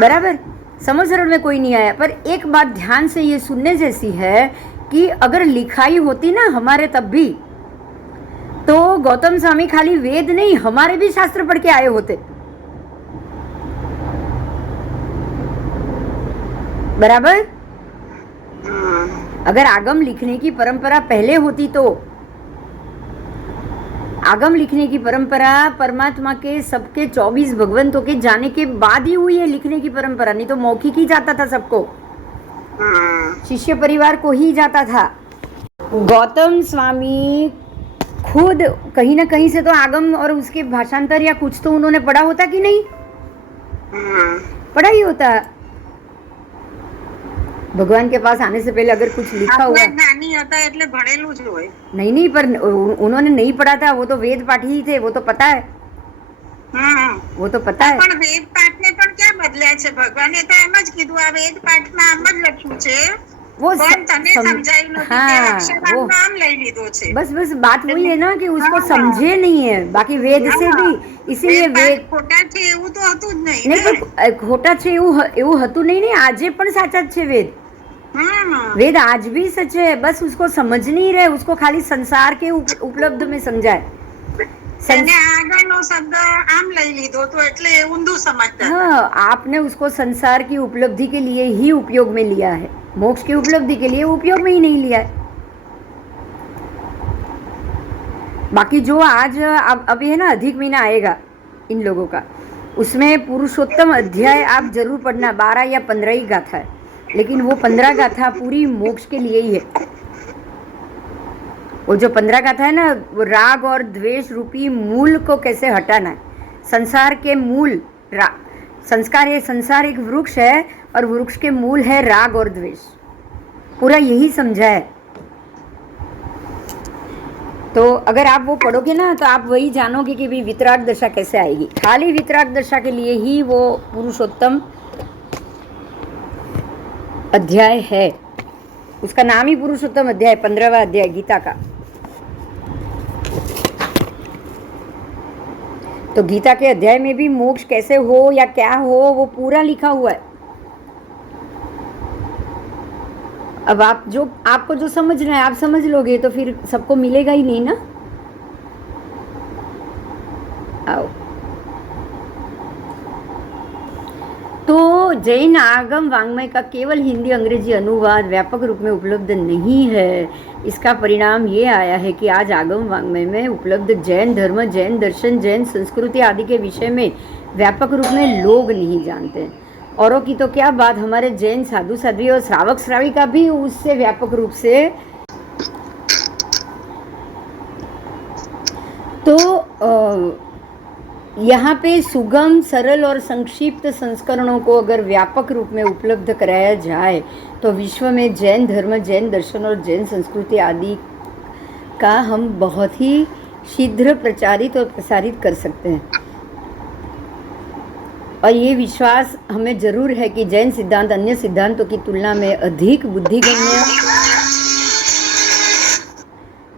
बराबर, समवसरण में कोई नहीं आया। पर एक बात ध्यान से ये सुनने जैसी है कि अगर लिखाई होती ना हमारे तब भी, तो गौतम स्वामी खाली वेद नहीं, हमारे भी शास्त्र पढ़ के आए होते। बराबर, अगर आगम लिखने की परंपरा पहले होती तो, आगम लिखने की परंपरा परमात्मा के सबके 24 भगवंतों के जाने के बाद ही हुई है लिखने की परंपरा, नहीं तो मौखिक ही जाता था सबको, शिष्य परिवार को ही जाता था। गौतम स्वामी खुद कहीं ना कहीं से तो आगम और उसके भाषांतर या कुछ तो उन्होंने पढ़ा होता कि नहीं, पढ़ा ही होता। भगवान के पास आने से पहले अगर कुछ लिखा हुआ ज्ञानी होता એટલે ભણેલું જ હોય। नहीं, पर उन्होंने नहीं पढ़ा था, वो तो वेद पाठी ही थे, वो तो पता है, वो तो पता है। પણ વેદ પાઠને પણ ક્યાં બદલ્યા છે? ભગવાને તો એમ જ કીધું, આ વેદ પાઠમાં આમ જ લખ્યું છે, वो પણ તને સમજાયું નથી, તે અક્ષરધામ નામ લઈ લીધો છે। बस बात वही है ना कि उसको समझे नहीं है, बाकी वेद से भी, इसीलिए वेद ખોટા છે એવું તો હતું જ નહીં नहीं, पर खोटा છે એવું હતું नहीं, આજે પણ સાચા જ છે વેદ। वेद आज भी सच है, बस उसको समझ नहीं रहे, उसको खाली संसार के उपलब्ध में समझाए। हाँ, आपने उसको संसार की उपलब्धि के लिए ही उपयोग में लिया है, मोक्ष की उपलब्धि के लिए उपयोग में ही नहीं लिया है। बाकी जो आज अब है ना, अधिक महीना आएगा इन लोगों का, उसमें पुरुषोत्तम अध्याय आप जरूर पढ़ना। 12 या 15 ही गाथा है, लेकिन वो 15 गाथा पूरी मोक्ष के लिए ही है। वो जो 15 गाथा है ना, वो राग और द्वेष रूपी मूल को कैसे हटाना है, संसार के मूल संस्कार है। संसार एक वृक्ष है और वृक्ष के मूल है राग और द्वेष, पूरा यही समझा है। तो अगर आप वो पढ़ोगे ना, तो आप वही जानोगे कि भाई वितराग दशा कैसे आएगी। खाली वितराग दशा के लिए ही वो पुरुषोत्तम अध्याय है, उसका नाम ही पुरुषोत्तम अध्याय, 15वां अध्याय गीता का। तो गीता के अध्याय में भी मोक्ष कैसे हो या क्या हो वो पूरा लिखा हुआ है। अब आपको जो समझना है आप समझ लोगे, तो फिर सबको मिलेगा ही नहीं ना। आओ, तो जैन आगम वांग्मय का केवल हिंदी अंग्रेजी अनुवाद व्यापक रूप में उपलब्ध नहीं है। इसका परिणाम ये आया है कि आज आगम वांग्मय में उपलब्ध जैन धर्म, जैन दर्शन, जैन संस्कृति आदि के विषय में व्यापक रूप में लोग नहीं जानते। औरों की तो क्या बात, हमारे जैन साधु साध्वी और श्रावक श्राविका भी उससे व्यापक रूप से। तो यहाँ पे सुगम, सरल और संक्षिप्त संस्करणों को अगर व्यापक रूप में उपलब्ध कराया जाए तो विश्व में जैन धर्म, जैन दर्शन और जैन संस्कृति आदि का हम बहुत ही शीघ्र प्रचारित और प्रसारित कर सकते हैं। और ये विश्वास हमें जरूर है कि जैन सिद्धांत अन्य सिद्धांतों की तुलना में अधिक बुद्धिगम्य,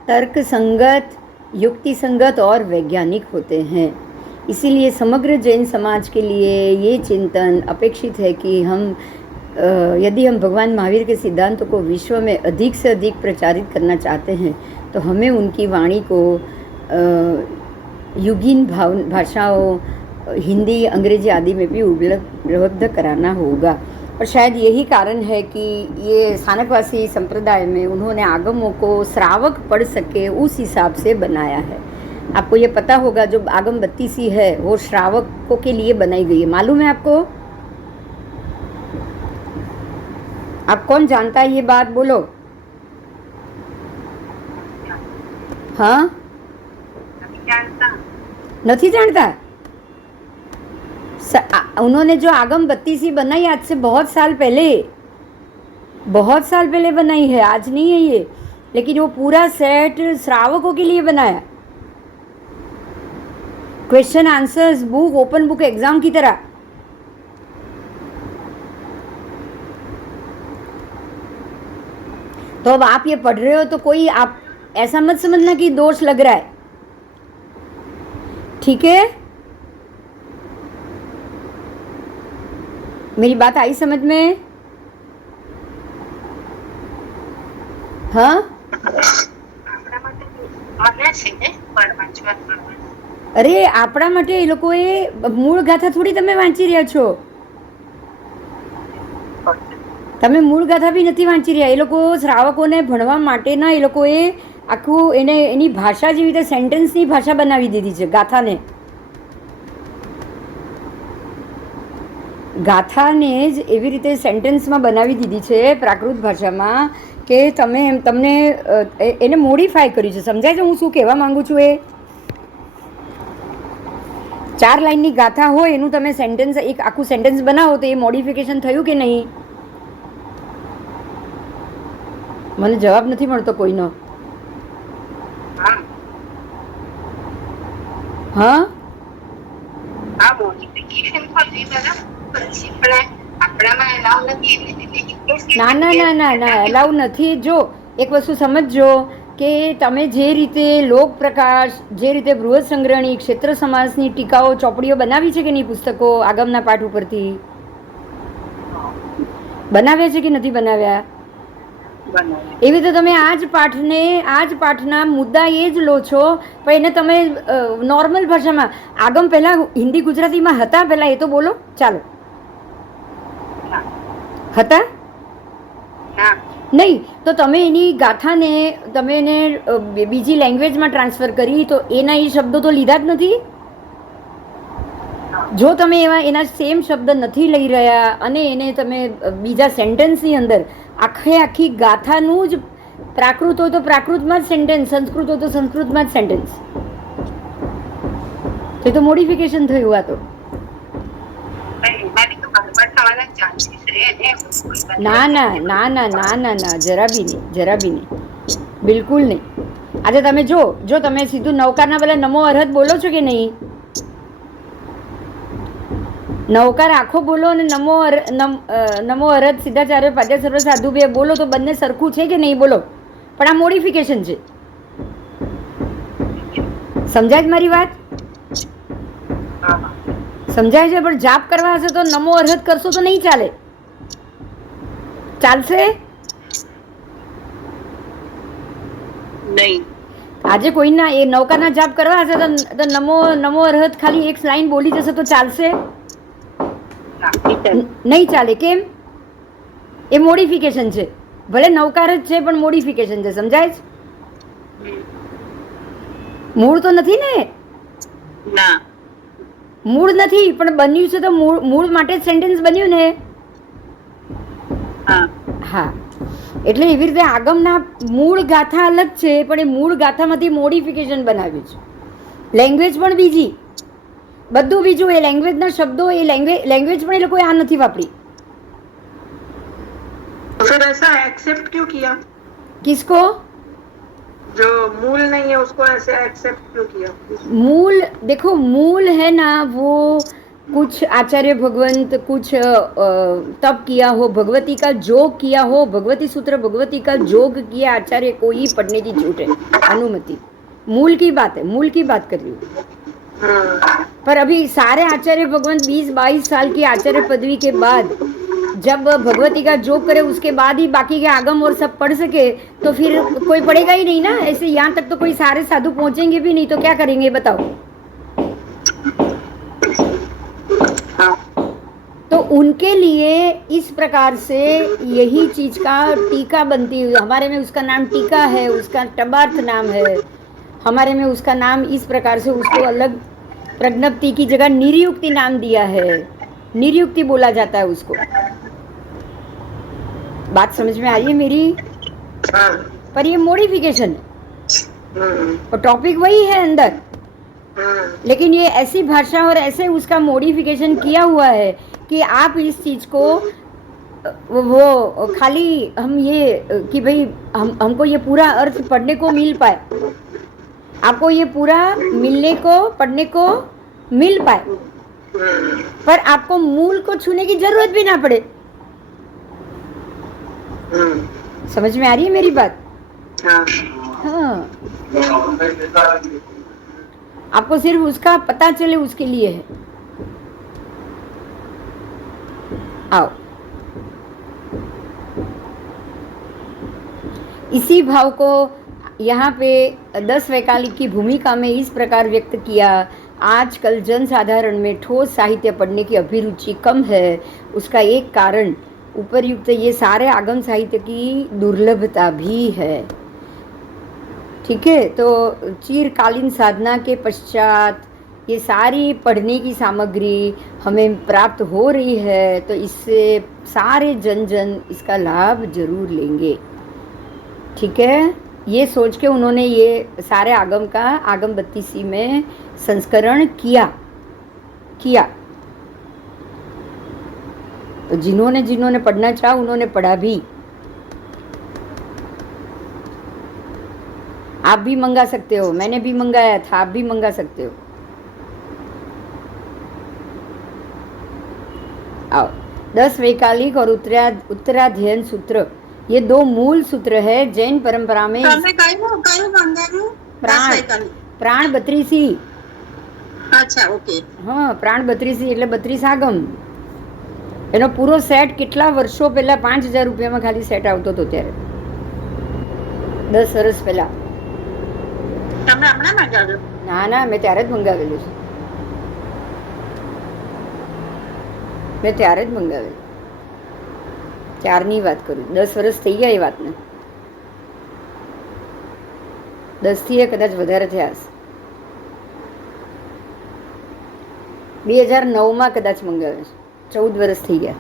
तर्क संगत, युक्ति संगत और वैज्ञानिक होते हैं। इसीलिए समग्र जैन समाज के लिए ये चिंतन अपेक्षित है कि हम यदि हम भगवान महावीर के सिद्धांतों को विश्व में अधिक से अधिक प्रचारित करना चाहते हैं तो हमें उनकी वाणी को युगीन भाषाओं, हिंदी, अंग्रेजी आदि में भी उपलब्ध कराना होगा। और शायद यही कारण है कि ये स्थानकवासी संप्रदाय में उन्होंने आगमों को श्रावक पढ़ सके उस हिसाब से बनाया है। आपको ये पता होगा जो आगम 32 है वो श्रावकों के लिए बनाई गई है, मालूम है आपको? आप कौन जानता है ये बात, बोलो। हाँ, नहीं जानता। उन्होंने जो आगम 32 बनाई आज से बहुत साल पहले बनाई है, आज नहीं है ये, लेकिन वो पूरा सेट श्रावकों के लिए बनाया। Question answers book, open book exam की तरह। तो अब आप ये पढ़ रहे हो तो कोई आप ऐसा मत समझना कि दोष लग रहा है, ठीक है? मेरी बात आई समझ में? हाँ, અરે આપણા માટે એ લોકોએ મૂળ ગાથા થોડી તમે વાંચી રહ્યા છો, તમે મૂળ ગાથા બી નથી વાંચી રહ્યા. એ લોકો શ્રાવકોને ભણવા માટેના એ લોકોએ આખું એની ભાષા જેવી રીતે સેન્ટેન્સની ભાષા બનાવી દીધી છે. ગાથાને જ એવી રીતે સેન્ટેન્સમાં બનાવી દીધી છે પ્રાકૃત ભાષામાં કે તમને એને મોડિફાય કર્યું છે. સમજાય છે હું શું કહેવા માંગુ છું? એ 4 લાઈનની ગાથા હોય એનું તમે સેન્ટેન્સ, એક આખું સેન્ટેન્સ બનાવો તો એ મોડિફિકેશન થયું કે નહીં? મને જવાબ નથી મળતો કોઈનો. હા, ના એલાઉ નથી. જો એક વસ્તુ સમજજો કે તમે જે રીતે લોક પ્રકાશ, જે રીતે બૃહદ સંગ્રહણી, ક્ષેત્ર સમાસની ટીકાઓ, ચોપડીઓ બનાવી છે કે નહીં, પુસ્તકો આગમના પાઠ ઉપરથી બનાવ્યા છે કે નથી બનાવ્યા? એવી રીતે તમે આ જ પાઠના મુદ્દા એ જ લો છો, પણ એને તમે નોર્મલ ભાષામાં, આગમ પહેલા હિન્દી ગુજરાતીમાં હતા પહેલા એ તો બોલો. ચાલો, હતા નહીં તો તમે એની ગાથાને તમે એને બીજી લેંગ્વેજમાં ટ્રાન્સફર કરી તો એના એ શબ્દો તો લીધા જ નથી. જો તમે એના સેમ શબ્દ નથી લઈ રહ્યા અને એને તમે બીજા સેન્ટેન્સની અંદર આખી ગાથાનું જ પ્રાકૃત હોય તો પ્રાકૃતમાં જ સેન્ટેન્સ, સંસ્કૃત હોય તો સંસ્કૃતમાં જ સેન્ટેન્સ, તો એ તો મોડિફિકેશન થયું. આ તો ના, જરા બી નહીં, બિલકુલ નહીં. આજે તમે જો તમે સીધું નવકારના પહેલા નમો અરહત બોલો છો કે નહીં? નવકાર આખો બોલો અને નમો અરહત સિદ્ધાચાર્ય પાદ્ય સર્વ સાધુ બે બોલો તો બંને સરખું છે કે નહીં? બોલો. પણ આ મોડિફિકેશન છે. સમજાય મારી વાત? સમજાય છે? પણ જાપ કરવા હશે તો નમો અરહત કરશો તો નહીં ચાલે. ચાલશે નહીં. આજે કોઈના એ નૌકાના જાપ કરવા હશે તો નમો અરહત ખાલી એક લાઈન બોલી જશે તો ચાલશે? નહીં ચાલે. કેમ? એ મોડિફિકેશન છે. ભલે નૌકાર જ છે પણ મોડિફિકેશન છે. સમજાય છે? મૂળ તો નથી ને? ના, મૂળ નથી પણ બન્યું છે તો મૂળ માટે જ સેન્ટેન્સ બન્યું ને? હા, એટલે એવી રીતે આગમના મૂળ ગાથા અલગ છે પણ એ મૂળ ગાથામાંથી મોડિફિકેશન બનાવ્યું છે. લેંગ્વેજ પણ બીજી, બધું બીજું. એ લેંગ્વેજના શબ્દો, એ લેંગ્વેજ પણ એ લોકોએ આ નથી વાપરી. फिर ऐसा एक्सेप्ट क्यों किया? किसको? जो मूल नहीं है उसको ऐसे एक्सेप्ट क्यों किया? मूल देखो, मूल है ना वो कुछ आचार्य भगवंत कुछ तप किया हो, भगवती का जोग किया हो, भगवती सूत्र भगवती का जोग किया आचार्य को ही पढ़ने की छूट है, अनुमति। मूल की बात है, मूल की बात कर रही हूँ। पर अभी सारे आचार्य भगवंत 20-22 साल की आचार्य पदवी के बाद जब भगवती का जोग करे उसके बाद ही बाकी के आगम और सब पढ़ सके, तो फिर कोई पढ़ेगा ही नहीं ना। ऐसे यहाँ तक तो कोई सारे साधु पहुंचेंगे भी नहीं, तो क्या करेंगे बताओ। तो उनके लिए इस प्रकार से यही चीज का टीका बनती हुई, हमारे में उसका नाम टीका है, उसका टबार्थ नाम है, हमारे में उसका नाम इस प्रकार से उसको अलग प्रज्ञप्ति की जगह निर्युक्ति नाम दिया है, निर्युक्ति बोला जाता है उसको। बात समझ में आ रही है मेरी? पर ये मॉडिफिकेशन है और टॉपिक वही है अंदर, लेकिन ये ऐसी भाषा और ऐसे उसका मॉडिफिकेशन किया हुआ है कि आप इस चीज को वो खाली हम ये कि भाई हमको ये पूरा अर्थ पढ़ने को मिल पाए, आपको ये पूरा मिलने को पढ़ने को मिल पाए, पर आपको मूल को छूने की जरूरत भी ना पड़े। समझ में आ रही है मेरी बात? हाँ, आपको सिर्फ उसका पता चले उसके लिए है। आओ, इसी भाव को यहाँ पे 10 वैकालिक की भूमिका में इस प्रकार व्यक्त किया। आजकल जनसाधारण में ठोस साहित्य पढ़ने की अभिरुचि कम है। उसका एक कारण उपरयुक्त ये सारे आगम साहित्य की दुर्लभता भी है। ठीक है, तो चिरकालीन साधना के पश्चात ये सारी पढ़ने की सामग्री हमें प्राप्त हो रही है, तो इससे सारे जन इसका लाभ जरूर लेंगे। ठीक है, ये सोच के उन्होंने ये सारे आगम का आगम 32 में संस्करण किया। तो जिन्होंने पढ़ना चाहा उन्होंने पढ़ा भी। आप भी मंगा सकते हो, मैंने भी मंगाया था, आप भी मंगा सकते हो। आओ, 10 वैकालिक और उत्तराध्ययन सूत्र, ये 2 मूल सूत्र है जैन परंपरा में। प्राण 32। अच्छा, ओके। हाँ, प्राण 32 એટલે 32 આગમ। એનો પૂરો સેટ કેટલા વર્ષો પહેલા 5000 રૂપિયામાં ખાલી સેટ આવતો હતો ત્યારે, 10 વર્ષ પહેલા। ના, મેં ત્યારે જ મંગાવેલું છે, મેં ત્યારે જ મંગાવેલું, ત્યારની વાત કરું, 10 વર્ષ થઈ ગયા એ વાતને, 10 થી કદાચ વધારે થયા હશે। 2009 કદાચ મંગાવ્યો છે, 14 વર્ષ થઈ ગયા।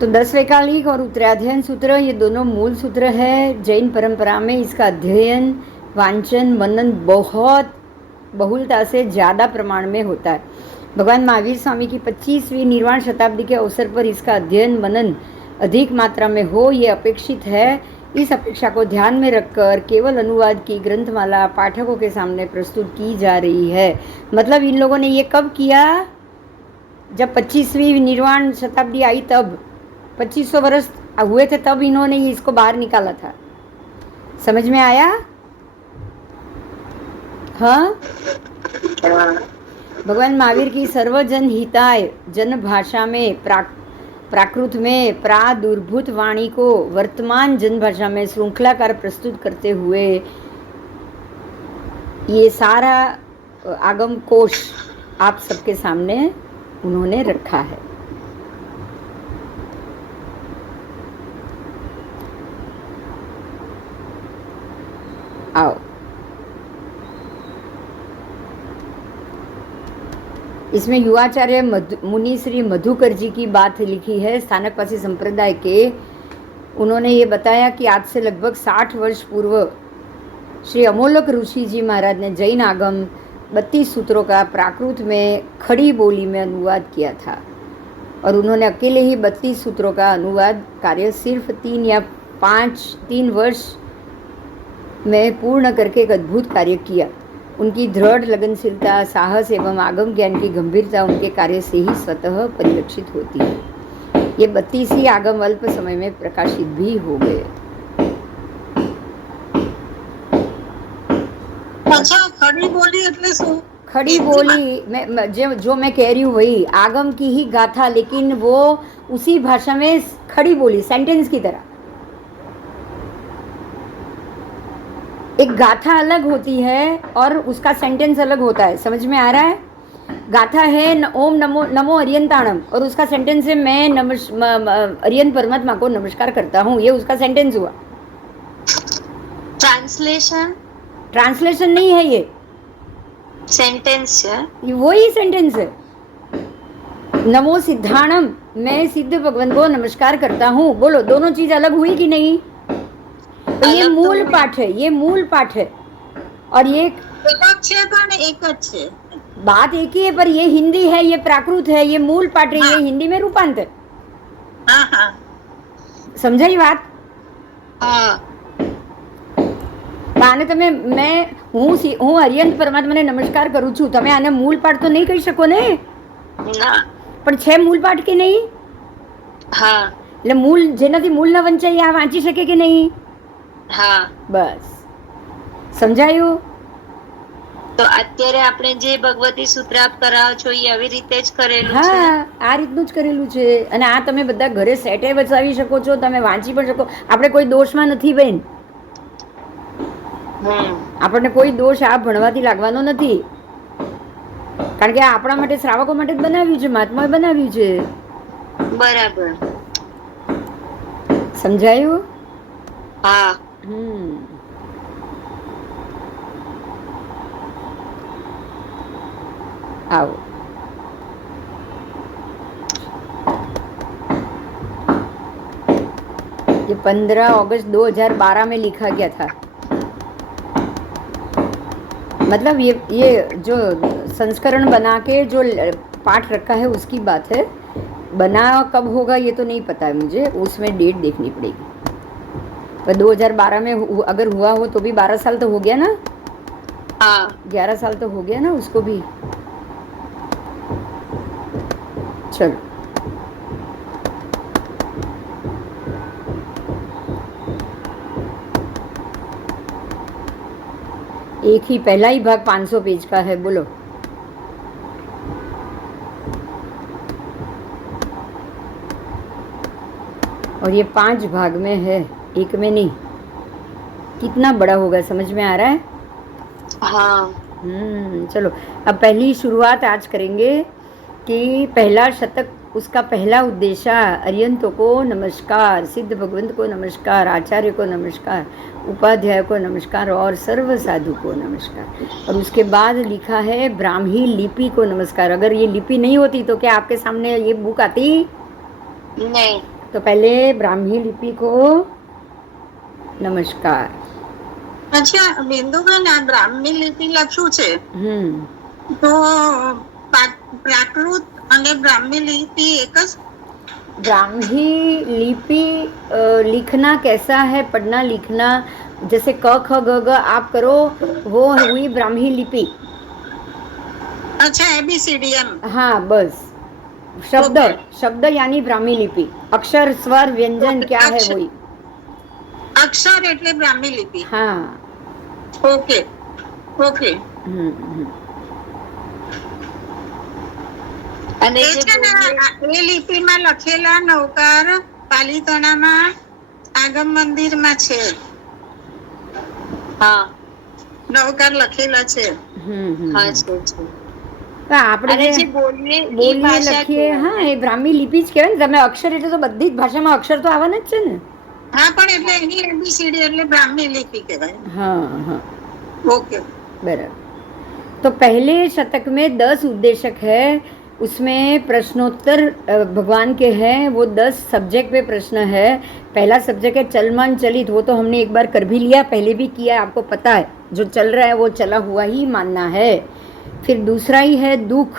तो 10 वैकालिक और उत्तराध्ययन सूत्र, ये दोनों मूल सूत्र है जैन परंपरा में। इसका अध्ययन, वांचन, मनन बहुत बहुलता से ज़्यादा प्रमाण में होता है। भगवान महावीर स्वामी की 25वीं निर्वाण शताब्दी के अवसर पर इसका अध्ययन मनन अधिक मात्रा में हो, ये अपेक्षित है। इस अपेक्षा को ध्यान में रखकर केवल अनुवाद की ग्रंथमाला पाठकों के सामने प्रस्तुत की जा रही है। मतलब इन लोगों ने ये कब किया? जब 25वीं निर्वाण शताब्दी आई, तब 2500 वर्ष हुए थे, तब इन्होंने ये इसको बाहर निकाला था। समझ में आया? हाँ, भगवान महावीर की सर्वजन हिताय जन भाषा में प्राकृत में प्रादुर्भूत वाणी को वर्तमान जन भाषा में श्रृंखलाकार प्रस्तुत करते हुए ये सारा आगम कोश आप सबके सामने उन्होंने रखा है। आओ, इसमें युवाचार्य मुनि श्री मधुकर जी की बात लिखी है, स्थानकवासी संप्रदाय के। उन्होंने ये बताया कि आज से लगभग 60 वर्ष पूर्व श्री अमोलक ऋषि जी महाराज ने जैन आगम 32 सूत्रों का प्राकृत में खड़ी बोली में अनुवाद किया था और उन्होंने अकेले ही 32 सूत्रों का अनुवाद कार्य सिर्फ 3 वर्ष में पूर्ण करके एक अद्भुत कार्य किया। उनकी दृढ़ लगनशीलता, साहस एवं आगम ज्ञान की गंभीरता उनके कार्य से ही स्वतः परिलक्षित होती है। ये 32 ही आगम अल्प समय में प्रकाशित भी हो गए। अच्छा, खड़ी बोली એટલે શું? खड़ी बोली जो मैं कह रही हूँ वही आगम की ही गाथा, लेकिन वो उसी भाषा में खड़ी बोली, सेंटेंस की तरह। एक गाथा अलग होती है और उसका सेंटेंस अलग होता है, समझ में आ रहा है? गाथा है ओम नमो नमो अरियंताणम और उसका सेंटेंस है मैं अरियंत परमात्मा को नमस्कार करता हूँ, ये उसका सेंटेंस हुआ। ट्रांसलेशन नहीं है, ये सेंटेंस है। वही सेंटेंस है। नमो सिद्धाणम, मैं सिद्ध भगवान को नमस्कार करता हूँ। बोलो, दोनों चीज अलग हुई कि नहीं? तो ये मूल पाठ है, ये मूल पाठ है। और ये एक बात एक ही है, पर ये हिंदी है, ये प्राकृत है, ये मूल पाठ है, ये हिंदी में रूपांतर। समझाई बात? આને તમે હું અરિયંત પરમાત્માને નમસ્કાર કરું છું, તમે આને મૂળ પાઠ તો નહીં કહી શકો ને? ના. પણ છે મૂળ પાઠ કે નહીં? હા. એટલે મૂળ જેનાથી મૂળ ન વંચાય આ વાંચી શકે કે નહીં? હા. બસ સમજાયું? તો અત્યારે આપણે જે ભગવતી સૂત્ર આપ કરાવો છો એ આવી રીતે જ કરેલું છે? હા, આ રીતનું જ કરેલું છે. અને આ તમે બધા ઘરે સેટે બચાવી શકો છો, તમે વાંચી પણ શકો. આપણે કોઈ દોષમાં નથી બેન, આપણને કોઈ દોષ આ ભણવાથી લાગવાનો નથી, કારણ કે આપણા માટે શ્રાવકો માટે જ બનાવ્યું છે, મહાત્માએ બનાવ્યું છે. બરાબર. સમજાયું? હા. आओ। ये 15 अगस्त 2012 में लिखा गया था। मतलब ये जो संस्करण बना के जो पाठ रखा है उसकी बात है। बना कब होगा ये तो नहीं पता है मुझे, उसमें डेट देखनी पड़ेगी। पर 2012 में अगर हुआ हो तो भी 12 साल तो हो गया ना? हाँ, 11 साल तो हो गया ना उसको भी। चलो, एक ही पहला ही भाग 500 पेज का है। बोलो, और ये 5 भाग में है, एक में नहीं। कितना बड़ा होगा, समझ में आ रहा है? हाँ। चलो, अब पहली शुरुआत आज करेंगे कि पहला शतक, उसका पहला उद्देश्य अरियंतों को नमस्कार, सिद्ध भगवंत को नमस्कार, आचार्य को नमस्कार, उपाध्याय को नमस्कार और सर्व साधु को नमस्कार। और उसके बाद लिखा है ब्राह्मी लिपि को नमस्कार। अगर ये लिपि नहीं होती तो क्या आपके सामने ये बुक आती? नहीं। तो पहले ब्राह्मी लिपि को नमस्कार। अच्छा बिंदुबेन, આ બ્રાહ્મી લિપિ લખ્યું છે તો પ્રાકૃત અને બ્રાહ્મી લિપિ એક જ? ब्राह्मी लिपि लिखना कैसा है, पढ़ना लिखना, जैसे क ख ग ग आप करो, वो हुई ब्राह्मी लिपि। अच्छा, ABCDM। हाँ, बस शब्द शब्द यानी ब्राह्मी लिपि। अक्षर स्वर व्यंजन क्या है वही अक्षर એટલે બ્રાહ્મી લિપિ। हाँ, ओके ओके। અને એ લિપિમાં લખેલા નૌકાર પાલીતાણામાં આગમ મંદિરમાં છે। હા, નૌકાર લખેલા છે। હા છે। આપણે જે બોલીએ લખીએ, હા, એ બ્રાહ્મી લિપિ જ કહેવાય ને. તમે અક્ષર એટલે તો બધી જ ભાષામાં અક્ષર તો આવવાના જ છે ને. હા, પણ એટલે એની ABCD એટલે બ્રાહ્મી લિપિ કહેવાય। हाँ हाँ, ओके, बराबर। तो पहले शतक में 10 उद्देशक है, उसमें प्रश्नोत्तर भगवान के हैं। वो 10 सब्जेक्ट पे प्रश्न है। पहला सब्जेक्ट है चलमान चलित, वो तो हमने एक बार कर भी लिया, पहले भी किया, आपको पता है। जो चल रहा है वो चला हुआ ही मानना है। फिर दूसरा ही है दुख,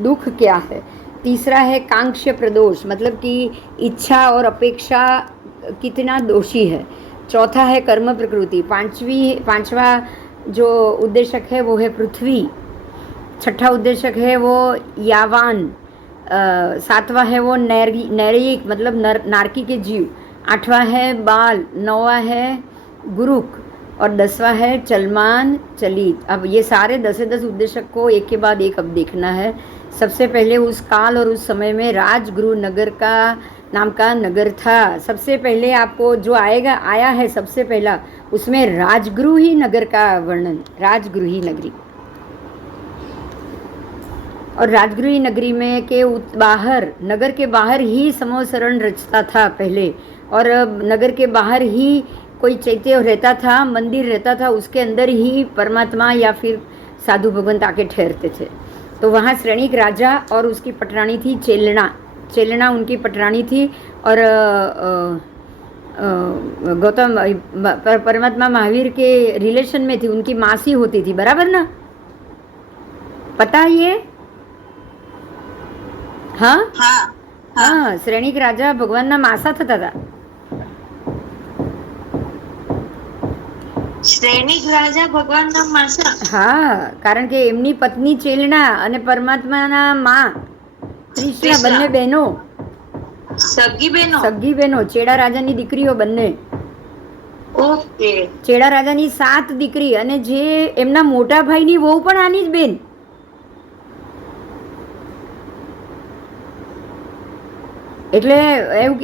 दुख क्या है। तीसरा है कांक्ष्य प्रदोष, मतलब कि इच्छा और अपेक्षा कितना दोषी है। चौथा है कर्म प्रकृति। पांचवा जो उद्देशक है वो है पृथ्वी। छठा उद्देशक है वो यावान। सातवां है वो नैरिक, मतलब नारकी के जीव। आठवां है बाल। नौवां है गुरुक और 10वां है चलमान चलित। अब ये सारे 10 उद्देशक को एक के बाद एक अब देखना है। सबसे पहले उस काल और उस समय में राजगृह नगर का नाम का नगर था। सबसे पहले आपको जो आया है सबसे पहला, उसमें राजगृही नगर का वर्णन, राजगृही नगरी। और राजगृही नगरी में के बाहर, नगर के बाहर ही समोसरण रचता था पहले, और नगर के बाहर ही कोई चैत्य रहता था, मंदिर रहता था, उसके अंदर ही परमात्मा या फिर साधु भगवंत आके ठहरते थे। तो वहाँ श्रेणिक राजा और उसकी पटरानी थी चेलना उनकी पटरानी थी। और गौतम परमात्मा महावीर के रिलेशन में थी, उनकी मासी होती थी, बराबर ना? पता है ये? हाँ हाँ हाँ, શ્રેણિક રાજા ભગવાનના માસા થતા હતા. શ્રેણિક રાજા ભગવાનના માસા. હા, કારણ કે એમની પત્ની ચેલના અને પરમાત્માના મા ત્રિશલા બંને બહેનો, સગી બહેનો, ચેડા રાજાની દીકરીઓ બંને. ઓકે. ચેડા રાજાની 7 દીકરી, અને જે એમના મોટા ભાઈની વહુ પણ આની જ બેન. એટલે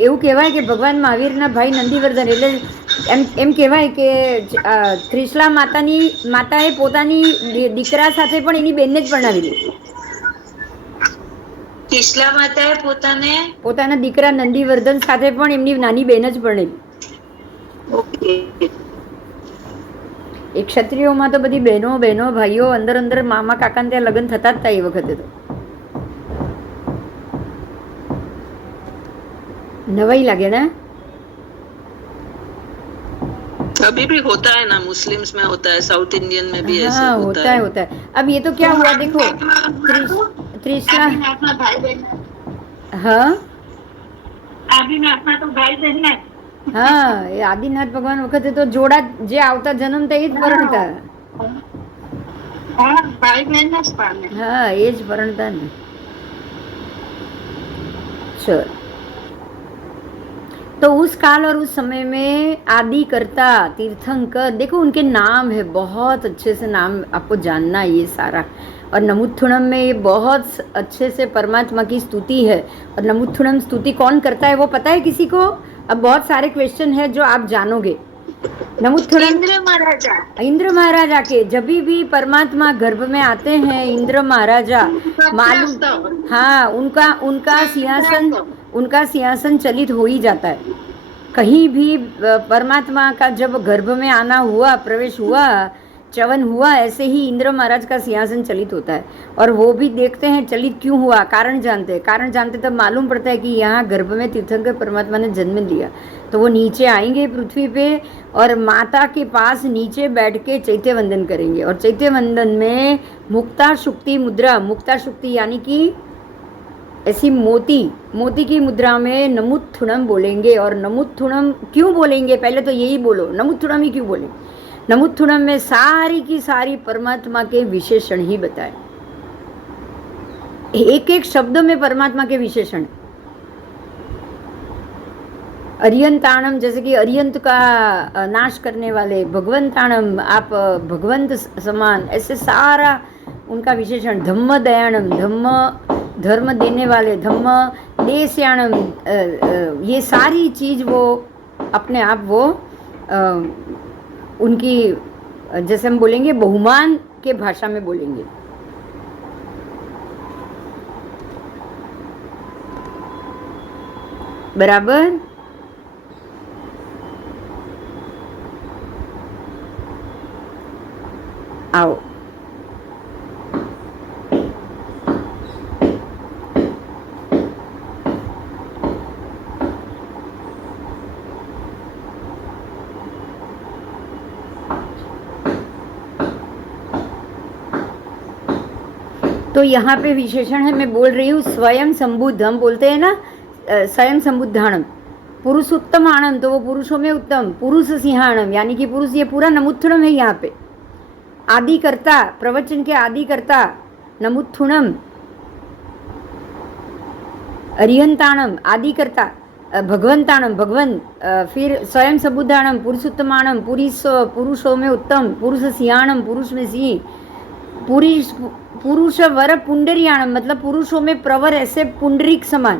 એવું કહેવાય કે ભગવાન મહાવીરના ભાઈ નંદીવર્ધન, એટલે એમ કહેવાય કે ત્રિશલા માતાએ પોતાની દીકરા સાથે પણ એની બેનને જ પરણાવેલી. ત્રિશલા માતાએ પોતાના દીકરા નંદીવર્ધન સાથે પણ એમની નાની બેન જ પરણેલી. ઓકે. એ ક્ષત્રિયોમાં તો બધી બહેનો ભાઈઓ અંદર મામા કાકાને ત્યાં લગ્ન થતા જ હતા એ વખતે. તો नवाई लगे ना. अभी भी होता है ना, मुस्लिम्स में होता है, साउथ इंडियन में भी ऐसे होता है. अब ये तो क्या हुआ, देखो त्रिशला, हाँ આદિનાથના તો ભાઈ બહેન ને. હા, એ આદિનાથ ભગવાન વખતે તો જોડા જે આવતા જન્મતા એ જ પરણતા. હા, ભાઈ બહેન જ પામે. હા, એ જ પરણતા ને. चल, तो उस काल और उस समय में आदि करता तीर्थंकर, देखो उनके नाम है, बहुत अच्छे से नाम आपको जानना है ये सारा. और नमुत्थुणम में ये बहुत अच्छे से परमात्मा की स्तुति है. और नमुत्थुणम स्तुति कौन करता है वो पता है किसी को? अब बहुत सारे क्वेश्चन है जो आप जानोगे. नमुत्थुणम इंद्र महाराजा के, जब भी परमात्मा गर्भ में आते हैं इंद्र महाराजा, मालूम, हाँ, उनका सिंहासन चलित हो ही जाता है. कहीं भी परमात्मा का जब गर्भ में आना हुआ, प्रवेश हुआ, चवन हुआ, ऐसे ही इंद्र महाराज का सिंहासन चलित होता है. और वो भी देखते हैं चलित क्यों हुआ, कारण जानते तब मालूम पड़ता है कि यहाँ गर्भ में तीर्थंकर परमात्मा ने जन्म लिया. तो वो नीचे आएंगे पृथ्वी पे और माता के पास नीचे बैठ के चैत्य वंदन करेंगे. और चैत्य वंदन में मुक्ता शुक्ति मुद्रा, मुक्ता शुक्ति यानी कि ऐसी मोती की मुद्रा में नमुत्थुणम बोलेंगे. और नमुत्थुणम क्यों बोलेंगे, पहले तो यही बोलो, नमुत्थुणम ही क्यों बोलेंगे. नमुत्थुणम में सारी की सारी परमात्मा के विशेषण ही बताए, एक शब्द में परमात्मा के विशेषण. अरियंताणम, जैसे कि अरियंत का नाश करने वाले, भगवंताणम, आप भगवंत समान, ऐसे सारा उनका विशेषण. धम्म दयाणम, धर्म देने वाले, धम्म देस्याणम, ये सारी चीज वो अपने आप वो उनकी, जैसे हम बोलेंगे बहुमान के भाषा में बोलेंगे. बराबर. आओ, तो यहाँ पे विशेषण है, मैं बोल रही हूँ स्वयं संबुद्ध, हम बोलते हैं ना स्वयं संबुद्धाणम, पुरुषोत्तमाणम, तो वो पुरुषों में उत्तम, पुरुष सिंहाणम यानी कि पुरुष, ये पूरा नमुत्थुणम है यहाँ पे, आदि करता, प्रवचन के आदि करता, नमुत्थुणम, अरिहंताणम आदि करता, भगवंताणम भगवन, फिर स्वयं संबुद्धाणम पुरुषोत्तमाणम, पुरुषों में उत्तम, पुरुष सिंहाणम पुरुष में सिंह, पुरुष वर पुंडरियाणम मतलब पुरुषों में प्रवर ऐसे पुंडरीक समान,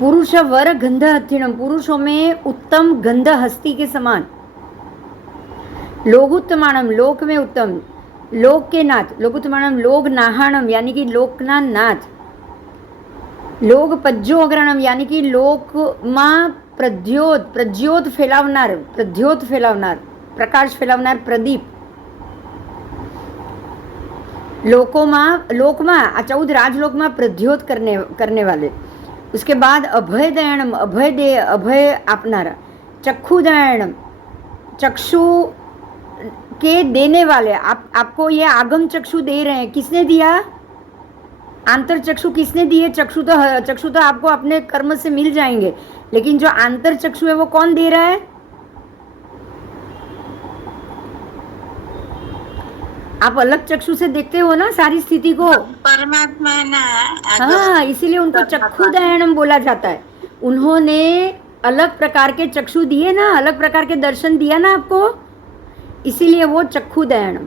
पुरुष वर गंध हस्तिणम पुरुषों में उत्तम गंध हस्ती के समान, लोकोत्तमाणम लोक में उत्तम, लोक के नाथ, लोकोत्तमाणम लोक नाहाणम यानी कि लोकना नाथ, लोक पज्जो अग्रणम यानी कि लोक માં પ્રજ્યોત ફેલાવનાર પ્રકાશ ફેલાવનાર પ્રદીપ, लोक में आ 14 राजलोक में प्रद्योत करने वाले। उसके बाद अभय दयाणम अभय आपनारा, चक्षु दयाणम चक्षु के देने वाले, आपको ये आगम चक्षु दे रहे हैं, किसने दिया? आंतर चक्षु किसने दिए? चक्षु तो आपको अपने कर्म से मिल जाएंगे, लेकिन जो आंतर चक्षु है वो कौन दे रहा है? आप अलग चक्षु से देखते हो ना सारी स्थिति को, परमात्मा ना। हाँ, इसीलिए उनको चक्षु दयाणम बोला जाता है। उन्होंने अलग प्रकार के चक्षु दिए ना, अलग प्रकार के दर्शन दिया ना आपको, इसीलिए वो चक्षु दयाणम।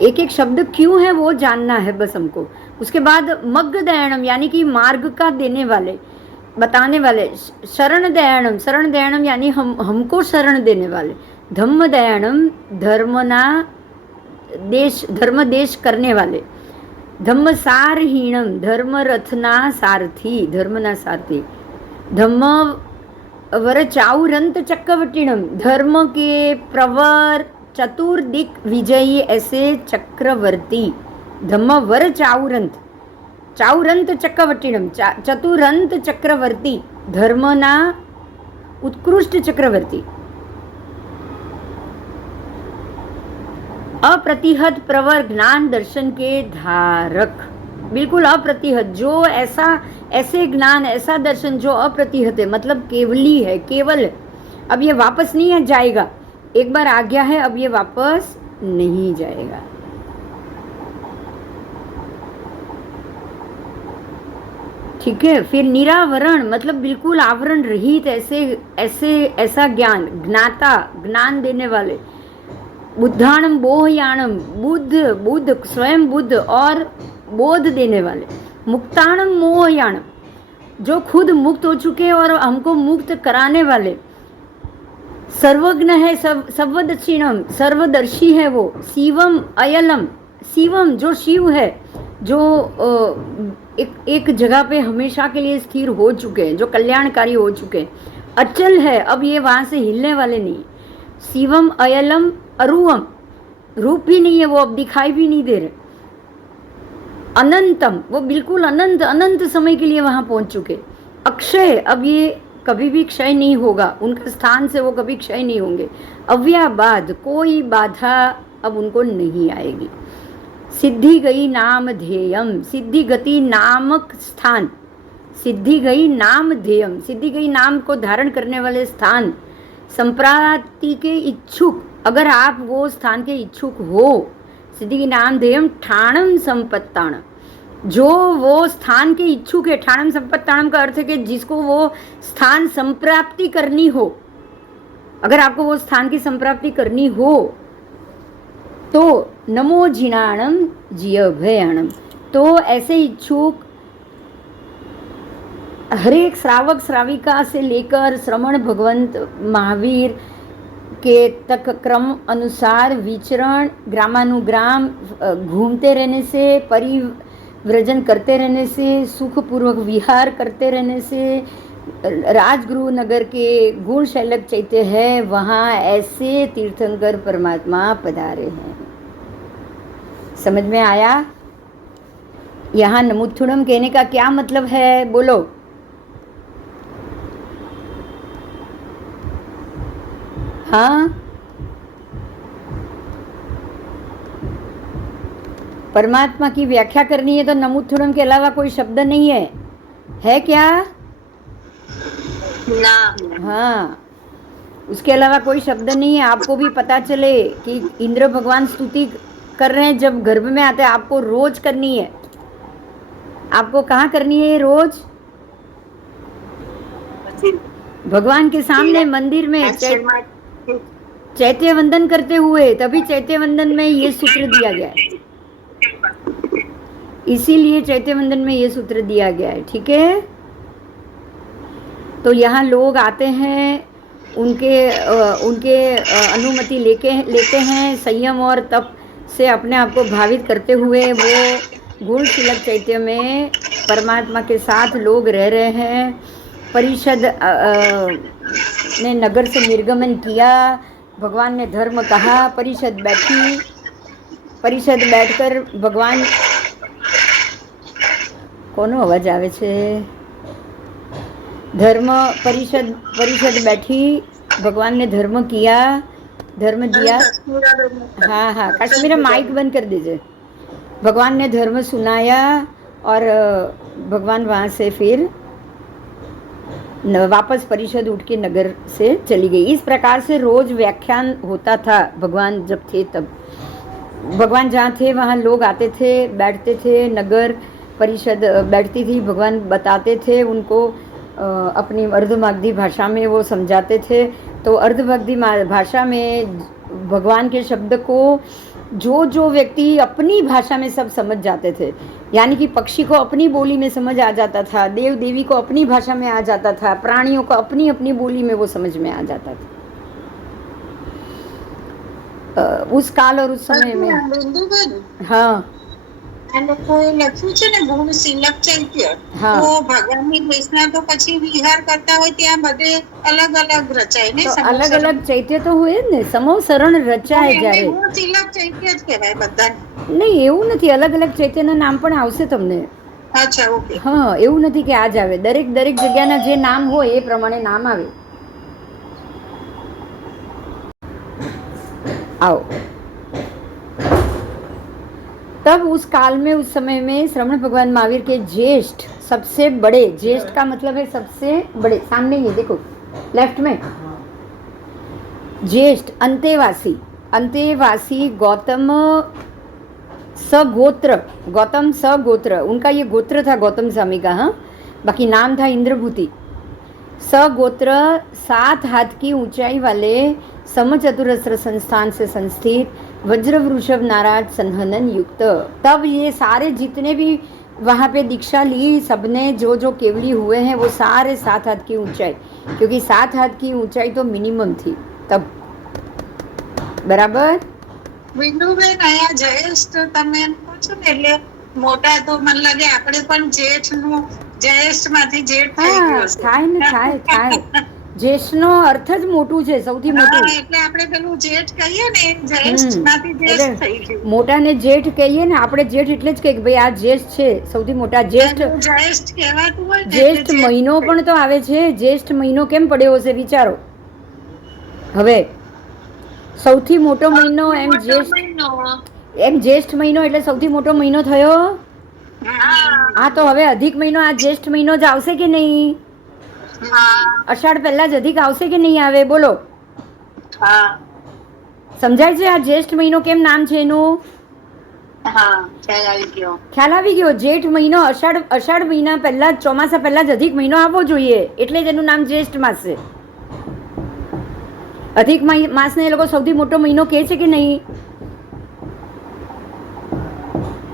एक एक शब्द क्यों है वो जानना है बस हमको। उसके बाद मग्ग दयाणम यानी कि मार्ग का देने वाले, बताने वाले, शरण दयाणम यानी हमको शरण देने वाले, धम्म दयाणम धर्म देश करने वाले, धम्म सारहीणम धर्म रथना सारथी, धर्मना सारथी, धम्म वर चाउरंत चक्रवर्तीणम धर्म के प्रवर चतुर्दिक विजयी ऐसे चक्रवर्ती, धम्म वर चाउरंत चक्रवर्तीणम चतुरंत चक्रवर्ती, धर्मना उत्कृष्ट चक्रवर्ती, अप्रतिहत प्रवर ज्ञान दर्शन के धारक, बिल्कुल अप्रतिहत, जो ऐसे ज्ञान ऐसा दर्शन जो अप्रतिहत है, मतलब केवली है, केवल है। अब ये वापस नहीं जाएगा, एक बार आ गया है अब ये वापस नहीं जाएगा। ठीक है। फिर निरावरण मतलब बिल्कुल आवरण रहित, ऐसा ज्ञान, ज्ञाता ज्ञान देने वाले, बुद्धाणम बोहयाणम बुद्ध स्वयं बुद्ध और बोध देने वाले, मुक्ताणम मोहयाणम जो खुद मुक्त हो चुके और हमको मुक्त कराने वाले, सर्वज्ञ है, सर्वदर्शिणम सर्वदर्शी है वो, शिवम अयलम शिवम जो शिव है, जो एक जगह पे हमेशा के लिए स्थिर हो चुके हैं, जो कल्याणकारी हो चुके हैं, अचल है, अब ये वहाँ से हिलने वाले नहीं। शिवम अयलम अरुवम रूप भी नहीं है वो, अब दिखाई भी नहीं दे रहे। अनंतम वो बिल्कुल अनंत समय के लिए वहाँ पहुँच चुके। अक्षय अब ये कभी भी क्षय नहीं होगा, उनके स्थान से वो कभी क्षय नहीं होंगे। अव्याबाद कोई बाधा अब उनको नहीं आएगी। सिद्धि गई नाम ध्येयम सिद्धि गति नामक स्थान, सिद्धि गई नाम ध्येयम सिद्धि गई नाम को धारण करने वाले स्थान, संप्राप्ति के इच्छुक, अगर आप वो स्थान के इच्छुक हो, सिद्धि नाम ध्येयम ठाणम संपत्ताण, जो वो स्थान के इच्छुक है, ठाणम संपत्ताणम का अर्थ है कि जिसको वो स्थान संप्राप्ति करनी हो, अगर आपको वो स्थान की संप्राप्ति करनी हो तो नमो जिनाणम जियभयाणम, तो ऐसे इच्छुक हर एक श्रावक श्राविका से लेकर श्रमण भगवंत महावीर के तक क्रम अनुसार विचरण, ग्रामानुग्राम घूमते रहने से, परिव्रजन करते रहने से, सुखपूर्वक विहार करते रहने से, राजगुरु नगर के गुण शैलक चैत्य है वहाँ ऐसे तीर्थंकर परमात्मा पधारे हैं। समझ में आया? यहाँ नमुत्थुणम कहने का क्या मतलब है, बोलो। हाँ, परमात्मा की व्याख्या करनी है तो नमूथुरम के अलावा कोई शब्द नहीं है क्या? ना। हाँ, उसके अलावा कोई शब्द नहीं है। आपको भी पता चले कि इंद्र भगवान स्तुति कर रहे हैं जब गर्भ में आते हैं, आपको रोज करनी है। आपको कहाँ करनी है ये रोज? भगवान के सामने मंदिर में चैत्य वंदन करते हुए, तभी चैत्य वंदन में ये सूत्र दिया गया है। इसीलिए चैत्य वंदन में ये सूत्र दिया गया है। ठीक है, तो यहाँ लोग आते हैं, उनके अनुमति लेते हैं, संयम और तप से अपने आप को भावित करते हुए वो गुणशीलक चैत्य में परमात्मा के साथ लोग रह रहे हैं। परिषद ने नगर से निर्गमन किया, भगवान ने धर्म कहा, परिषद बैठी, परिषद बैठकर भगवान कोनो अवाज आवे छे? धर्म परिषद बैठी, भगवान ने धर्म किया, धर्म दिया। हाँ हाँ, कश्मीर माइक बंद कर दीजिए। भगवान ने धर्म सुनाया और भगवान वहाँ से फिर वापस परिषद उठ के नगर से चली गई। इस प्रकार से रोज व्याख्यान होता था। भगवान जब थे तब, भगवान जहाँ थे वहाँ लोग आते थे, बैठते थे, नगर परिषद बैठती थी, भगवान बताते थे उनको, अपनी अर्धमागधी भाषा में वो समझाते थे। तो अर्धमागधी भाषा में भगवान के शब्द को जो व्यक्ति अपनी भाषा में सब समझ जाते थे, यानी कि पक्षी को अपनी बोली में समझ आ जाता था, देव देवी को अपनी भाषा में आ जाता था, प्राणियों को अपनी अपनी बोली में वो समझ में आ जाता था। उस काल और उस समय में हाँ લખ્યું છે ને ગુણ શીલક ચૈત્ય, તો ભગવાનની દેશના તો પછી વિહાર કરતા હોય ત્યાં બધે અલગ અલગ રચાય ને, અલગ અલગ ચૈત્ય તો હોય જ ને, સમો શરણ રચાય જ્યારે ગુણ શીલક ચૈત્ય જ કહેવાય બધા. નહીં, એવું નથી, અલગ અલગ ચૈત્યના નામ પણ આવશે તમને. અચ્છા, ઓકે. હા, એવું નથી કે આ જ આવે, દરેક જગ્યાના જે નામ હોય એ પ્રમાણે નામ આવે. आओ, तब उस काल में, उस समय में श्रवण भगवान महावीर के ज्येष्ठ, सबसे बड़े, ज्येष्ठ का मतलब है सबसे बड़े, सामने ही देखो लेफ्ट में, ज्येष्ठ अंतेवासी गौतम सगोत्र, उनका ये गोत्र था गौतम स्वामी का। हाँ, बाकी नाम था इंद्रभूति। सगोत्र 7 हाथ की ऊंचाई वाले समचतुरस्र संस्थान से संस्थित वज्र वृषभ नाराज संहनन युक्त। तब ये सारे जितने भी वहाँ पे दीक्षा ली, सबने जो केवली हुए हैं वो सारे 7 हाथ की ऊंचाई, क्योंकि 7 हाथ की ऊंचाई तो मिनिमम थी तब। बराबर વિનુબેન, અહીંયા જ્યેષ્ઠ તમે એમ કહો છો ને, એટલે મોટા તો મને લાગે આપણે પણ જેઠનું જ્યેષ્ઠમાંથી જેઠ થઈ ગયો છે. થાય ને, થાય. જ્યેષ્ઠનો અર્થ જ મોટું છે, સૌથી મોટું. એટલે આપણે પેલું જેઠ કહીએ ને, જ્યેષ્ઠમાંથી જેઠ થઈ ગયું. મોટાને જેઠ કહીએ ને આપણે, જેઠ એટલે જ કહીએ કે ભાઈ આ જ્યેષ્ઠ છે, સૌથી મોટા. જ્યેષ્ઠ કહેવાતું હોય ને, જ્યેષ્ઠ મહિનો પણ તો આવે છે. જ્યેષ્ઠ મહિનો કેમ પડ્યો હશે વિચારો. હવે સૌથી મોટો મહિનો એમ જ્યેષ્ઠ મહિનો એટલે સૌથી મોટો મહિનો થયો. હા, તો હવે અધિક મહિનો, આ જ્યેષ્ઠ મહિનો જ આવશે કે નહીં? અષાઢ પહેલા જ અધિક આવશે કે નહીં આવે? બોલો. સમજાય છે આ જ્યેષ્ઠ મહિનો કેમ નામ છે એનું? ખ્યાલ આવી ગયો. જેઠ મહિનો, અષાઢ મહિના પહેલા, ચોમાસા પહેલા જ અધિક મહિનો આવવો જોઈએ, એટલે જ એનું નામ જ્યેષ્ઠ માસ છે. અધિક માસને એ લોકો સૌથી મોટો મહિનો કહે છે કે નહીં?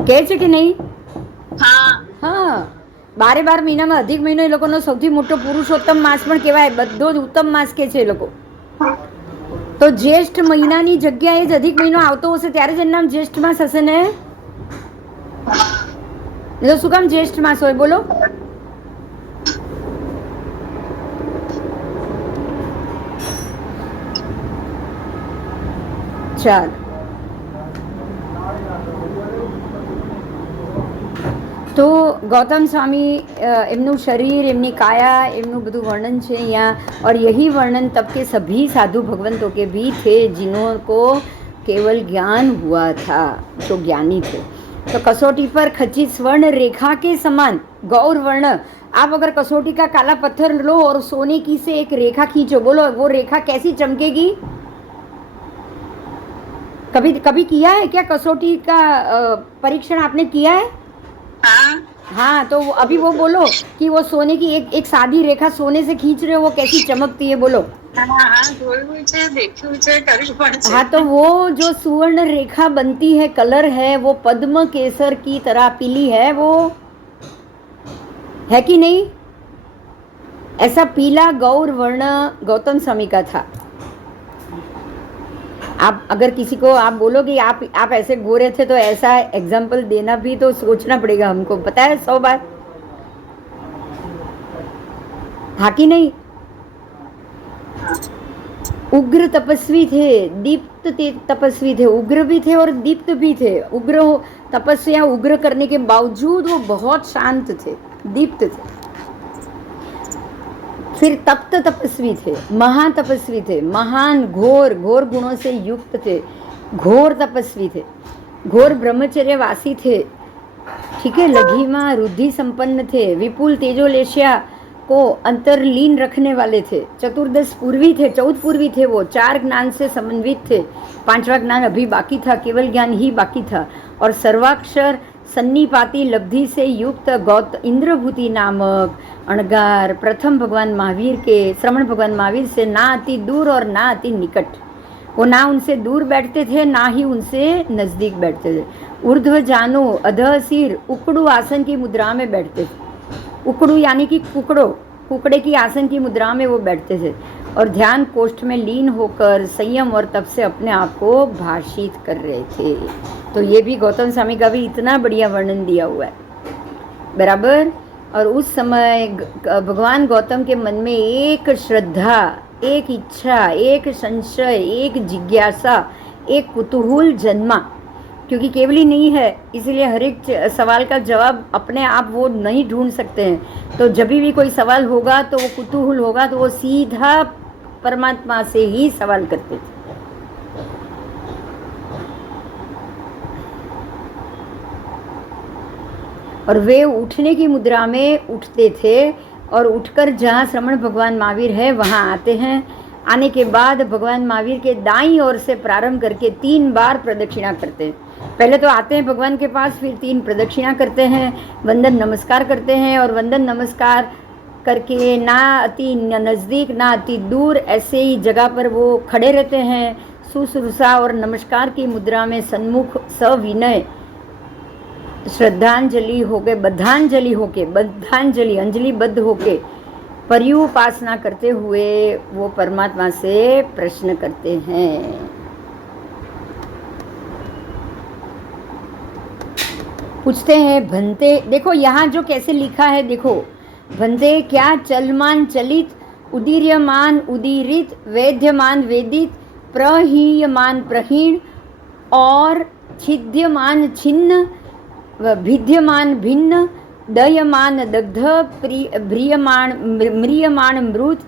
કહે છે કે નહીં? હા, 12 મહિનામાં અધિક મહિનો એ લોકોનો સૌથી મોટો પુરુષોત્તમ માસ પણ કહેવાય. બધો જ ઉત્તમ માસ કે છે એ લોકો. તો જ્યેષ્ઠ મહિનાની જગ્યાએ જ અધિક મહિનો આવતો હશે ત્યારે જ એનું નામ જ્યેષ્ઠ માસ હશે ને. તો શું કામ જ્યેષ્ઠ માસ હોય બોલો? ચાલ, તો ગૌતમ स्वामी એમનું શરીર, એમની કાયા, એમનું બધું વર્ણન છે यहाँ। और यही वर्णन तब के सभी साधु भगवंतों के भी थे जिन्हों को केवल ज्ञान हुआ था, जो ज्ञानी थे। तो कसौटी पर खचित स्वर्ण रेखा के समान गौर वर्ण। आप अगर कसौटी का काला पत्थर लो और सोने की से एक रेखा खींचो, बोलो वो रेखा कैसी चमकेगी? कभी कभी किया है क्या कसौटी का परीक्षण आपने किया है? हाँ हाँ, तो अभी वो बोलो कि वो सोने की एक सादी रेखा सोने से खींच रहे हो, वो कैसी चमकती है, बोलो। हाँ જોયું છે, દેખ્યું છે, કર્યું પણ છે। हाँ, तो वो जो सुवर्ण रेखा बनती है, कलर है वो पद्म केसर की तरह पीली है, वो है कि नहीं? ऐसा पीला गौर वर्ण गौतम स्वामी का था। आप अगर किसी को आप बोलोगे आप ऐसे गोरे थे, तो ऐसा एग्जाम्पल देना भी तो सोचना पड़ेगा हमको, पता है 100 बार। हाँ कि नहीं? उग्र तपस्वी थे, दीप्त तपस्वी थे, उग्र भी थे और दीप्त भी थे। उग्र हो तपस्या उग्र करने के बावजूद वो बहुत शांत थे, दीप्त थे। फिर तप्त तपस्वी थे, महातपस्वी थे, महान घोर घोर गुणों से युक्त थे, घोर तपस्वी थे, घोर ब्रह्मचर्यवासी थे, ठीक है, लघिमा रुद्धि संपन्न थे, विपुल तेजोलेशिया को अंतरलीन रखने वाले थे, चतुर्दश पूर्वी थे, 14 पूर्वी थे, वो 4 ज्ञान से समन्वित थे, 5वां ज्ञान अभी बाकी था, केवल ज्ञान ही बाकी था, और सर्वाक्षर सन्निपाती लब्धि से युक्त इंद्रभूति नामक अणगार प्रथम भगवान महावीर के, श्रवण भगवान महावीर से ना अति दूर और ना अति निकट। वो ना उनसे दूर बैठते थे, ना ही उनसे नजदीक बैठते थे। ऊर्ध्व जानो अधः सिर उकड़ू आसन की मुद्रा में बैठते थे। उकड़ू यानी कि कुकड़े की आसन की मुद्रा में वो बैठते थे और ध्यान कोष्ठ में लीन होकर संयम और तप से अपने आप को भाषित कर रहे थे। तो ये भी गौतम स्वामी का भी इतना बढ़िया वर्णन दिया हुआ है, बराबर। और उस समय भगवान गौतम के मन में एक श्रद्धा, एक इच्छा, एक संशय, एक जिज्ञासा, एक कुतूहल जन्मा, क्योंकि केवली नहीं है, इसलिए हर एक सवाल का जवाब अपने आप वो नहीं ढूंढ सकते हैं। तो जब भी कोई सवाल होगा तो वो कुतूहल होगा, तो वो सीधा परमात्मा से ही सवाल करते थे। और वे उठने की मुद्रा में उठते थे और उठकर जहाँ श्रवण भगवान महावीर है वहाँ आते हैं। आने के बाद भगवान महावीर के दाईं ओर से प्रारंभ करके 3 बार प्रदक्षिणा करते हैं। पहले तो आते हैं भगवान के पास, फिर 3 प्रदक्षिणा करते हैं, वंदन नमस्कार करते हैं, और वंदन नमस्कार करके ना अति नज़दीक ना अति दूर ऐसे ही जगह पर वो खड़े रहते हैं, सुश्रूषा और नमस्कार की मुद्रा में सन्मुख सविनय श्रद्धांजलि होके, बद्धांजलि अंजलि बद्ध होके पर्युपासना करते हुए वो परमात्मा से प्रश्न करते हैं। पूछते हैं, भंते, देखो यहाँ जो कैसे लिखा है, देखो, भंते क्या चलमान चलित, उदीर्यमान उदीरित, वेद्यमान वेदित, प्रहीयमान प्रहीण, और छिद्यमान छिन्न, भिद्यमान भिन्न, दह्यमान दग्ध, म्रियमाण मृत,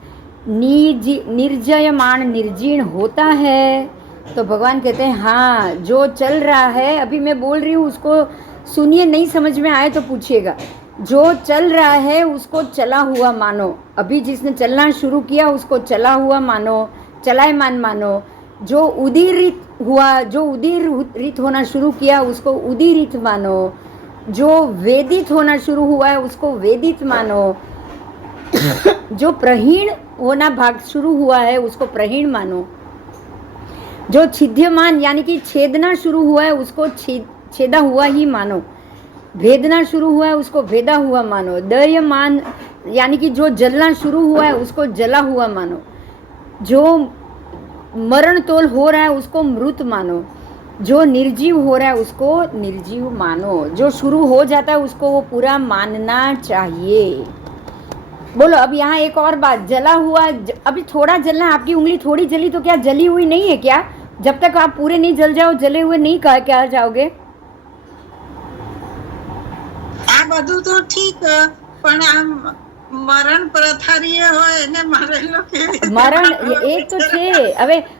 निर्जयमान निर्जीर्ण होता है। तो भगवान कहते हैं हाँ, जो चल रहा है, अभी मैं बोल रही हूँ उसको सुनिए, नहीं समझ में आए तो पूछिएगा। जो चल रहा है उसको चला हुआ मानो, अभी जिसने चलना शुरू किया उसको चला हुआ मानो, चलायमान मानो। जो उदीरित हुआ, जो उदीरित होना शुरू किया उसको उदीरित मानो, जो वेदित होना शुरू हुआ है उसको वेदित मानो, जो प्रहीण होना भाग शुरू हुआ है उसको प्रहीण मानो, जो छिद्यमान यानी कि छेदना शुरू हुआ है उसको छेदा हुआ ही मानो, भेदना शुरू हुआ है उसको भेदा हुआ मानो, दह्यमान यानी कि जो जलना शुरू हुआ है उसको जला हुआ मानो, जो मरण तोल हो रहा है उसको मृत मानो, जो निर्जीव हो रहा है उसको निर्जीव मानो, जो शुरू हो जाता है उसको वो पूरा मानना चाहिए। बोलो, अब यहाँ एक और बात, जला हुआ, अभी थोड़ा जलना, आपकी उंगली थोड़ी जली तो क्या जली हुई नहीं है क्या? जब तक आप पूरे नहीं जल जाओ, जले हुए नहीं कह जाओगे। આ બધું તો ઠીક, પણ આમ મરણ પ્રથારીય હોય એને મારેલો કેવી? મરણ એક તો છે,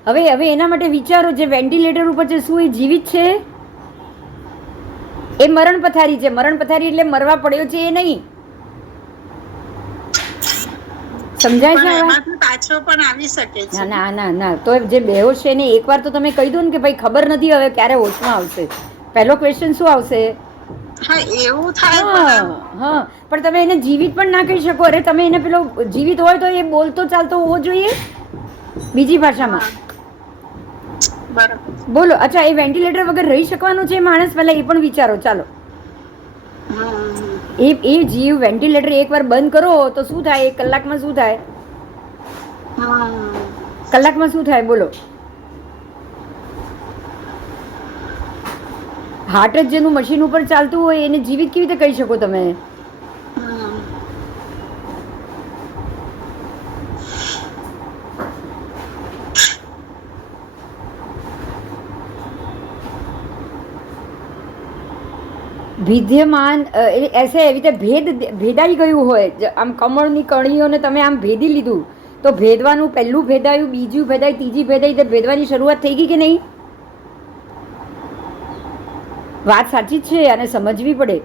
હવે એના માટે વિચારો, જે વેન્ટિલેટર ઉપર છે શું એ જીવિત છે? એ મરણ પથારી છે. મરણ પથારી એટલે મરવા પડ્યો છે એ નહીં. સમજાય છે? એમાંથી પાછો પણ આવી શકે છે. ના ના ના ના, તો જે બેહોશ છે ને એકવાર તો તમે કહી દો ને કે ભાઈ ખબર નથી હવે ક્યારે હોશમાં આવશે. પહેલો ક્વેશ્ચન શું આવશે? હા, એવું થાય. હા, પણ તમે એને જીવિત પણ ના કહી શકો. અરે તમે એને પેલો જીવિત હોય તો એ બોલતો ચાલતો હોવો જોઈએ બીજી ભાષામાં. બોલો. અચ્છા, એ વેન્ટિલેટર વગર રહી શકવાનો છે માણસ? પહેલા એ પણ વિચારો. ચાલો, એ જીવ વેન્ટિલેટર એકવાર બંધ કરો તો શું થાય? 1 કલાકમાં શું થાય? કલાકમાં શું થાય? બોલો. હાર્ટ જ જેનું મશીન ઉપર ચાલતું હોય એને જીવિત કેવી રીતે કહી શકો તમે? વિદ્યમાન એસે એવી રીતે ભેદાઈ ગયું હોય. આમ કમળની કણીઓને તમે આમ ભેદી લીધું તો ભેદવાનું પહેલું ભેદાયું, બીજું ભેદાય, ત્રીજી ભેદાઈ, તો ભેદવાની શરૂઆત થઈ ગઈ કે નહીં? વાત સાચી જ છે અને સમજવી પડે.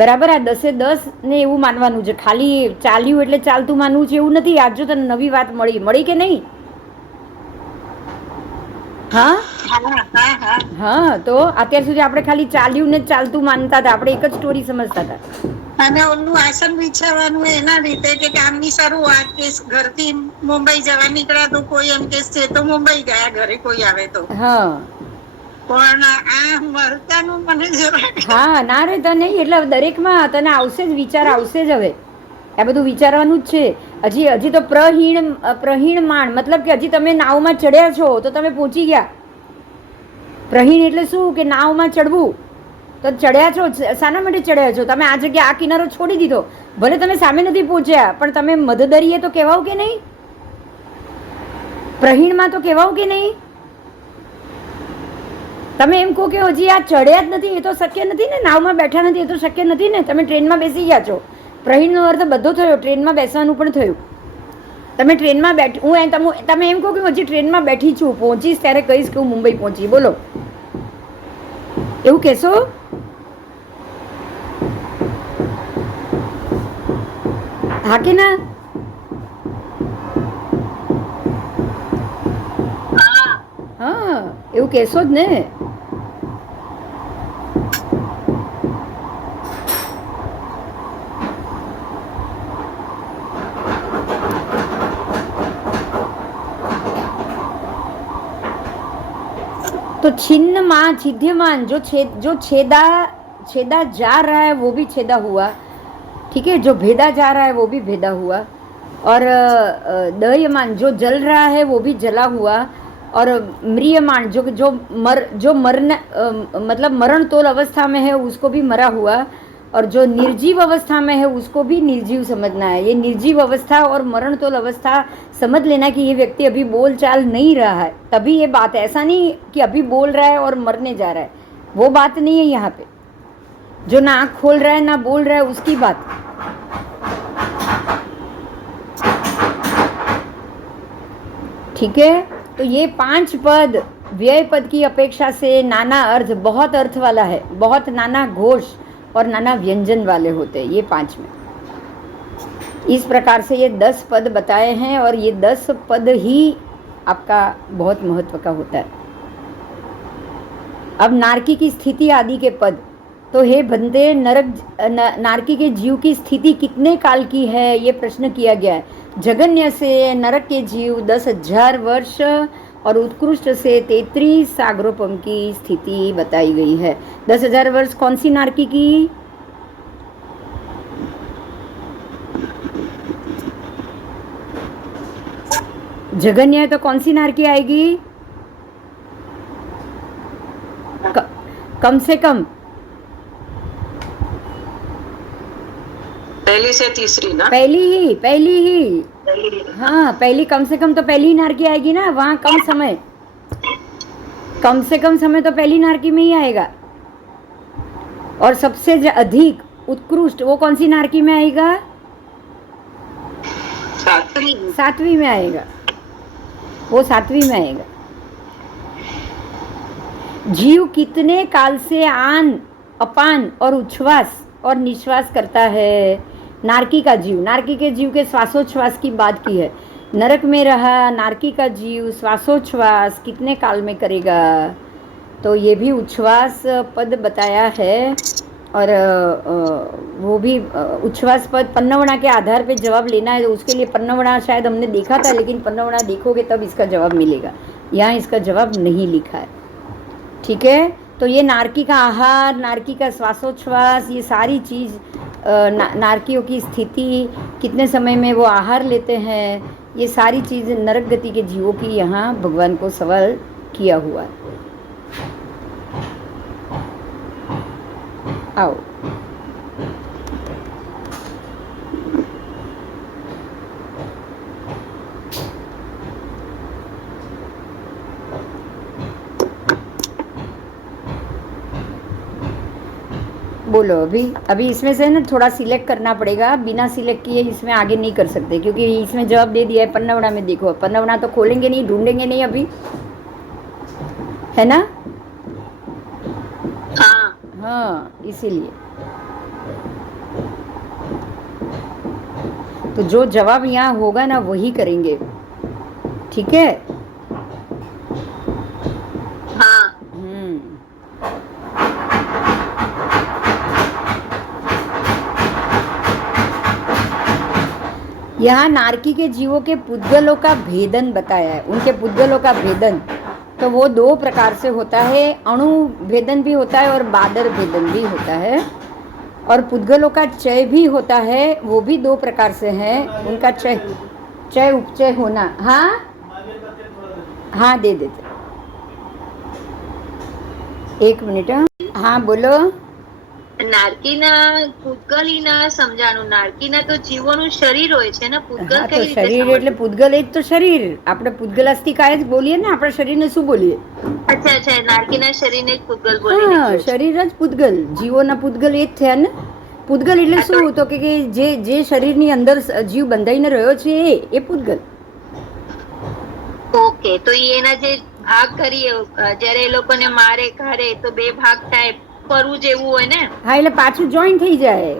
બરાબર. આ 10 ને એવું માનવાનું છે. ખાલી ચાલ્યું એટલે ચાલતું માનવું છે એવું નથી. આજ જો તને નવી વાત મળી કે નહીં? હા, તો અત્યાર સુધી આપણે ખાલી ચાલ્યું ને ચાલતું માનતા હતા. આપણે એક જ સ્ટોરી સમજતા હતા. અને ઓલું આસન વિછાવવાનું એના રીતે કે કામની શરૂઆત કે ઘરથી મુંબઈ જવા નીકળ્યા તો કોઈ એમ કે છે તો મુંબઈ ગયા, ઘરે કોઈ આવે તો. હા, પણ આ મરતાનું મને જરા હા ના રહેતા નહીં. એટલે દરેકમાં તને આવશે જ વિચાર, આવશે જ. હવે આ બધું વિચારવાનું જ છે. હજી તો પ્રહીણ માણ મતલબ કે હજી તમે નાવમાં ચડ્યા છો તો તમે પહોંચી ગયા. પ્રહીણ એટલે શું? કે નાવમાં ચડવું. તો ચડ્યા છો. શાના માટે ચડ્યા છો? તમે આ જગ્યા આ કિનારો છોડી દીધો. ભલે તમે સામે નથી પહોંચ્યા પણ તમે મધદરીએ તો કહેવાવ કે નહીં? પ્રહીણમાં તો કહેવાવ કે નહીં? તમે એમ કહો કે હજી આ ચડ્યા જ નથી, એ તો શક્ય નથી ને. નાવમાં બેઠા નથી, એ તો શક્ય નથી ને. તમે ટ્રેનમાં બેસી ગયા છો. પ્રહીણનો અર્થ બધો થયો. ટ્રેનમાં બેસવાનું પણ થયું. તમે ટ્રેનમાં તમે એમ કહો કે હજી ટ્રેનમાં બેઠી છું, પહોંચીશ ત્યારે કહીશ કે હું મુંબઈ પહોંચી. બોલો, એવું કહેશો? હા કે ના? હા, એવું કહેશો જ ને. तो छिन्न मान छिद्यमान जो छेदा जा रहा है वो भी छेदा हुआ. ठीक है, जो भेदा जा रहा है वो भी भेदा हुआ. और दह्यमान जो जल रहा है वो भी जला हुआ. और म्रियमान जो मतलब मरण तोल अवस्था में है उसको भी मरा हुआ. और जो निर्जीव अवस्था में है उसको भी निर्जीव समझना है. ये निर्जीव अवस्था और मरण तोल अवस्था समझ लेना कि ये व्यक्ति अभी बोल चाल नहीं रहा है, तभी ये बात है. ऐसा नहीं कि अभी बोल रहा है और मरने जा रहा है, वो बात नहीं है यहाँ पे. जो ना आँख खोल रहा है ना बोल रहा है उसकी बात. ठीक है, तो ये 5 पद व्यय पद की अपेक्षा से नाना अर्थ, बहुत अर्थ वाला है, बहुत नाना घोष और नाना व्यंजन वाले होते हैं ये 5 में. इस प्रकार से ये 10 पद बताए हैं और ये 10 पद ही आपका बहुत महत्व का होता है. अब नारकी की स्थिति आदि के पद. तो हे बंदे, नारकी के जीव की स्थिति कितने काल की है ये प्रश्न किया गया है. जगन्य से नरक के जीव 10,000 वर्ष और उत्कृष्ट से 33 सागरोपम की स्थिति बताई गई है. 10,000 वर्ष कौन सी नारकी की? जगन्य है तो कौन सी नारकी आएगी? कम से कम पहली से तीसरी ना? पहली ही. हाँ, पहली. कम से कम तो पहली ही नारकी आएगी ना. वहाँ कम से कम समय तो पहली नारकी में ही आएगा. और सबसे अधिक उत्कृष्ट वो कौन सी नारकी में आएगा? 7वीं में आएगा. वो 7वीं में आएगा. जीव कितने काल से आन अपान और उच्छ्वास और निश्वास करता है। नारकी का जीव, नारकी के जीव के श्वासोच्छ्वास की बात की है। नरक में रहा नारकी का जीव श्वासोच्छ्वास कितने काल में करेगा, तो ये भी उच्छ्वास पद बताया है। और वो भी उच्छ्वास पद पन्नवणा के आधार पे जवाब लेना है, तो उसके लिए पन्नवणा शायद हमने देखा था, लेकिन पन्नवणा देखोगे तब इसका जवाब मिलेगा। यहाँ इसका जवाब नहीं लिखा है, ठीक है। तो ये नारकी का आहार, नारकी का श्वासोच्छ्वास, ये सारी चीज़ नारकियों की स्थिति, कितने समय में वो आहार लेते हैं, ये सारी चीज़ नरक गति के जीवों की यहाँ भगवान को सवाल किया हुआ है। आओ बोलो। अभी इसमें से ना थोड़ा सिलेक्ट करना पड़ेगा, बिना सिलेक्ट किए इसमें आगे नहीं कर सकते, क्योंकि इसमें जवाब दे दिया है पन्नवड़ा में। देखो पन्नवड़ा तो खोलेंगे नहीं, ढूंढेंगे नहीं अभी, है ना। हाँ इसीलिए तो जो जवाब यहाँ होगा ना वही करेंगे, ठीक है। हाँ। यहाँ नारकी के जीवों के पुद्गलों का भेदन बताया है। उनके पुद्गलों का भेदन तो वो दो प्रकार से होता है, अणु भेदन भी होता है और बादर भेदन भी होता है। और पुद्गलों का चय भी होता है, वो भी दो प्रकार से है। उनका चय उपचय होना। हाँ दे देते, एक मिनट। हाँ बोलो। નારકીના પૂતગલીના સમજાણું, નારકીના તો જીવોનું શરીર હોય છે ને, પૂતગલ હા, તો કેવી રીતે શરીર એટલે સમજવું? પૂતગલ એ જ તો શરીર, આપણે પૂતગલ અસ્થિકાય જ બોલીએ ને, આપણા શરીરને શું બોલીએ? અચ્છા નારકીના શરીરને જ પૂતગલ બોલીને હા, કહે છે. શરીર જ પૂતગલ, જીવોના પૂતગલ એ જ થયા ને. પૂતગલ એટલે શું? તો કે જે શરીરની અંદર જીવ બંધાઈને રહ્યો છે એ પૂતગલ. ઓકે, તો ઈ એના જે ભાગ કરીએ જ્યારે એ લોકોને મારે ઘારે તો બે ભાગ થાય, પરવું જેવું હોય ને. હા, એટલે પાછું જોઈન થઈ જાય.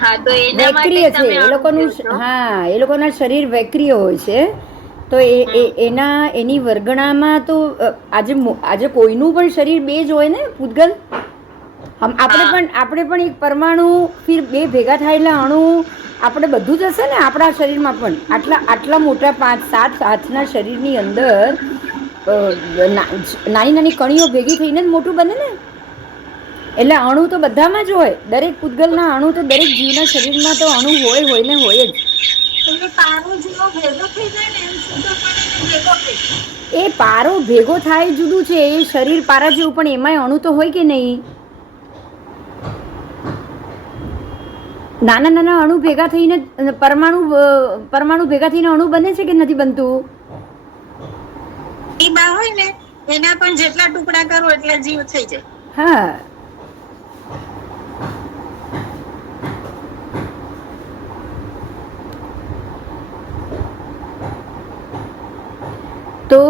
હા, તો એના માટે વૈક્રિય છે તમે એ લોકોનું. હા, એ લોકોના શરીર વૈક્રિય હોય છે. તો એની વર્ગણામાં તો આજે કોઈનું પણ શરીર બે જ હોય ને, પૂતગલ. આપણે પણ એક પરમાણુ ફિર બે ભેગા થાય એટલે અણુ, આપણે બધું જ હશે ને આપણા શરીરમાં પણ. આટલા મોટા 5-7 હાથના શરીરની અંદર નાની નાની કણીઓ ભેગી થઈને જ મોટું બને ને. એટલે અણુ તો બધામાં જ હોય, દરેક પૂતગલના અણુ તો દરેક જીવના શરીરમાં તો અણુ હોય ને હોય જ. એ પારો ભેગો થાય જુદું છે, એ શરીર પારા જેવું, પણ એમાંય અણુ તો હોય કે નહીં. નાના નાના અણુ ભેગા થઈને પરમાણુ ભેગા થઈને અણુ બને છે કે નથી બનતું? હોય ને એના પણ જેટલા ટુકડા કરો એટલા જીવ થઈ જાય. હા, तो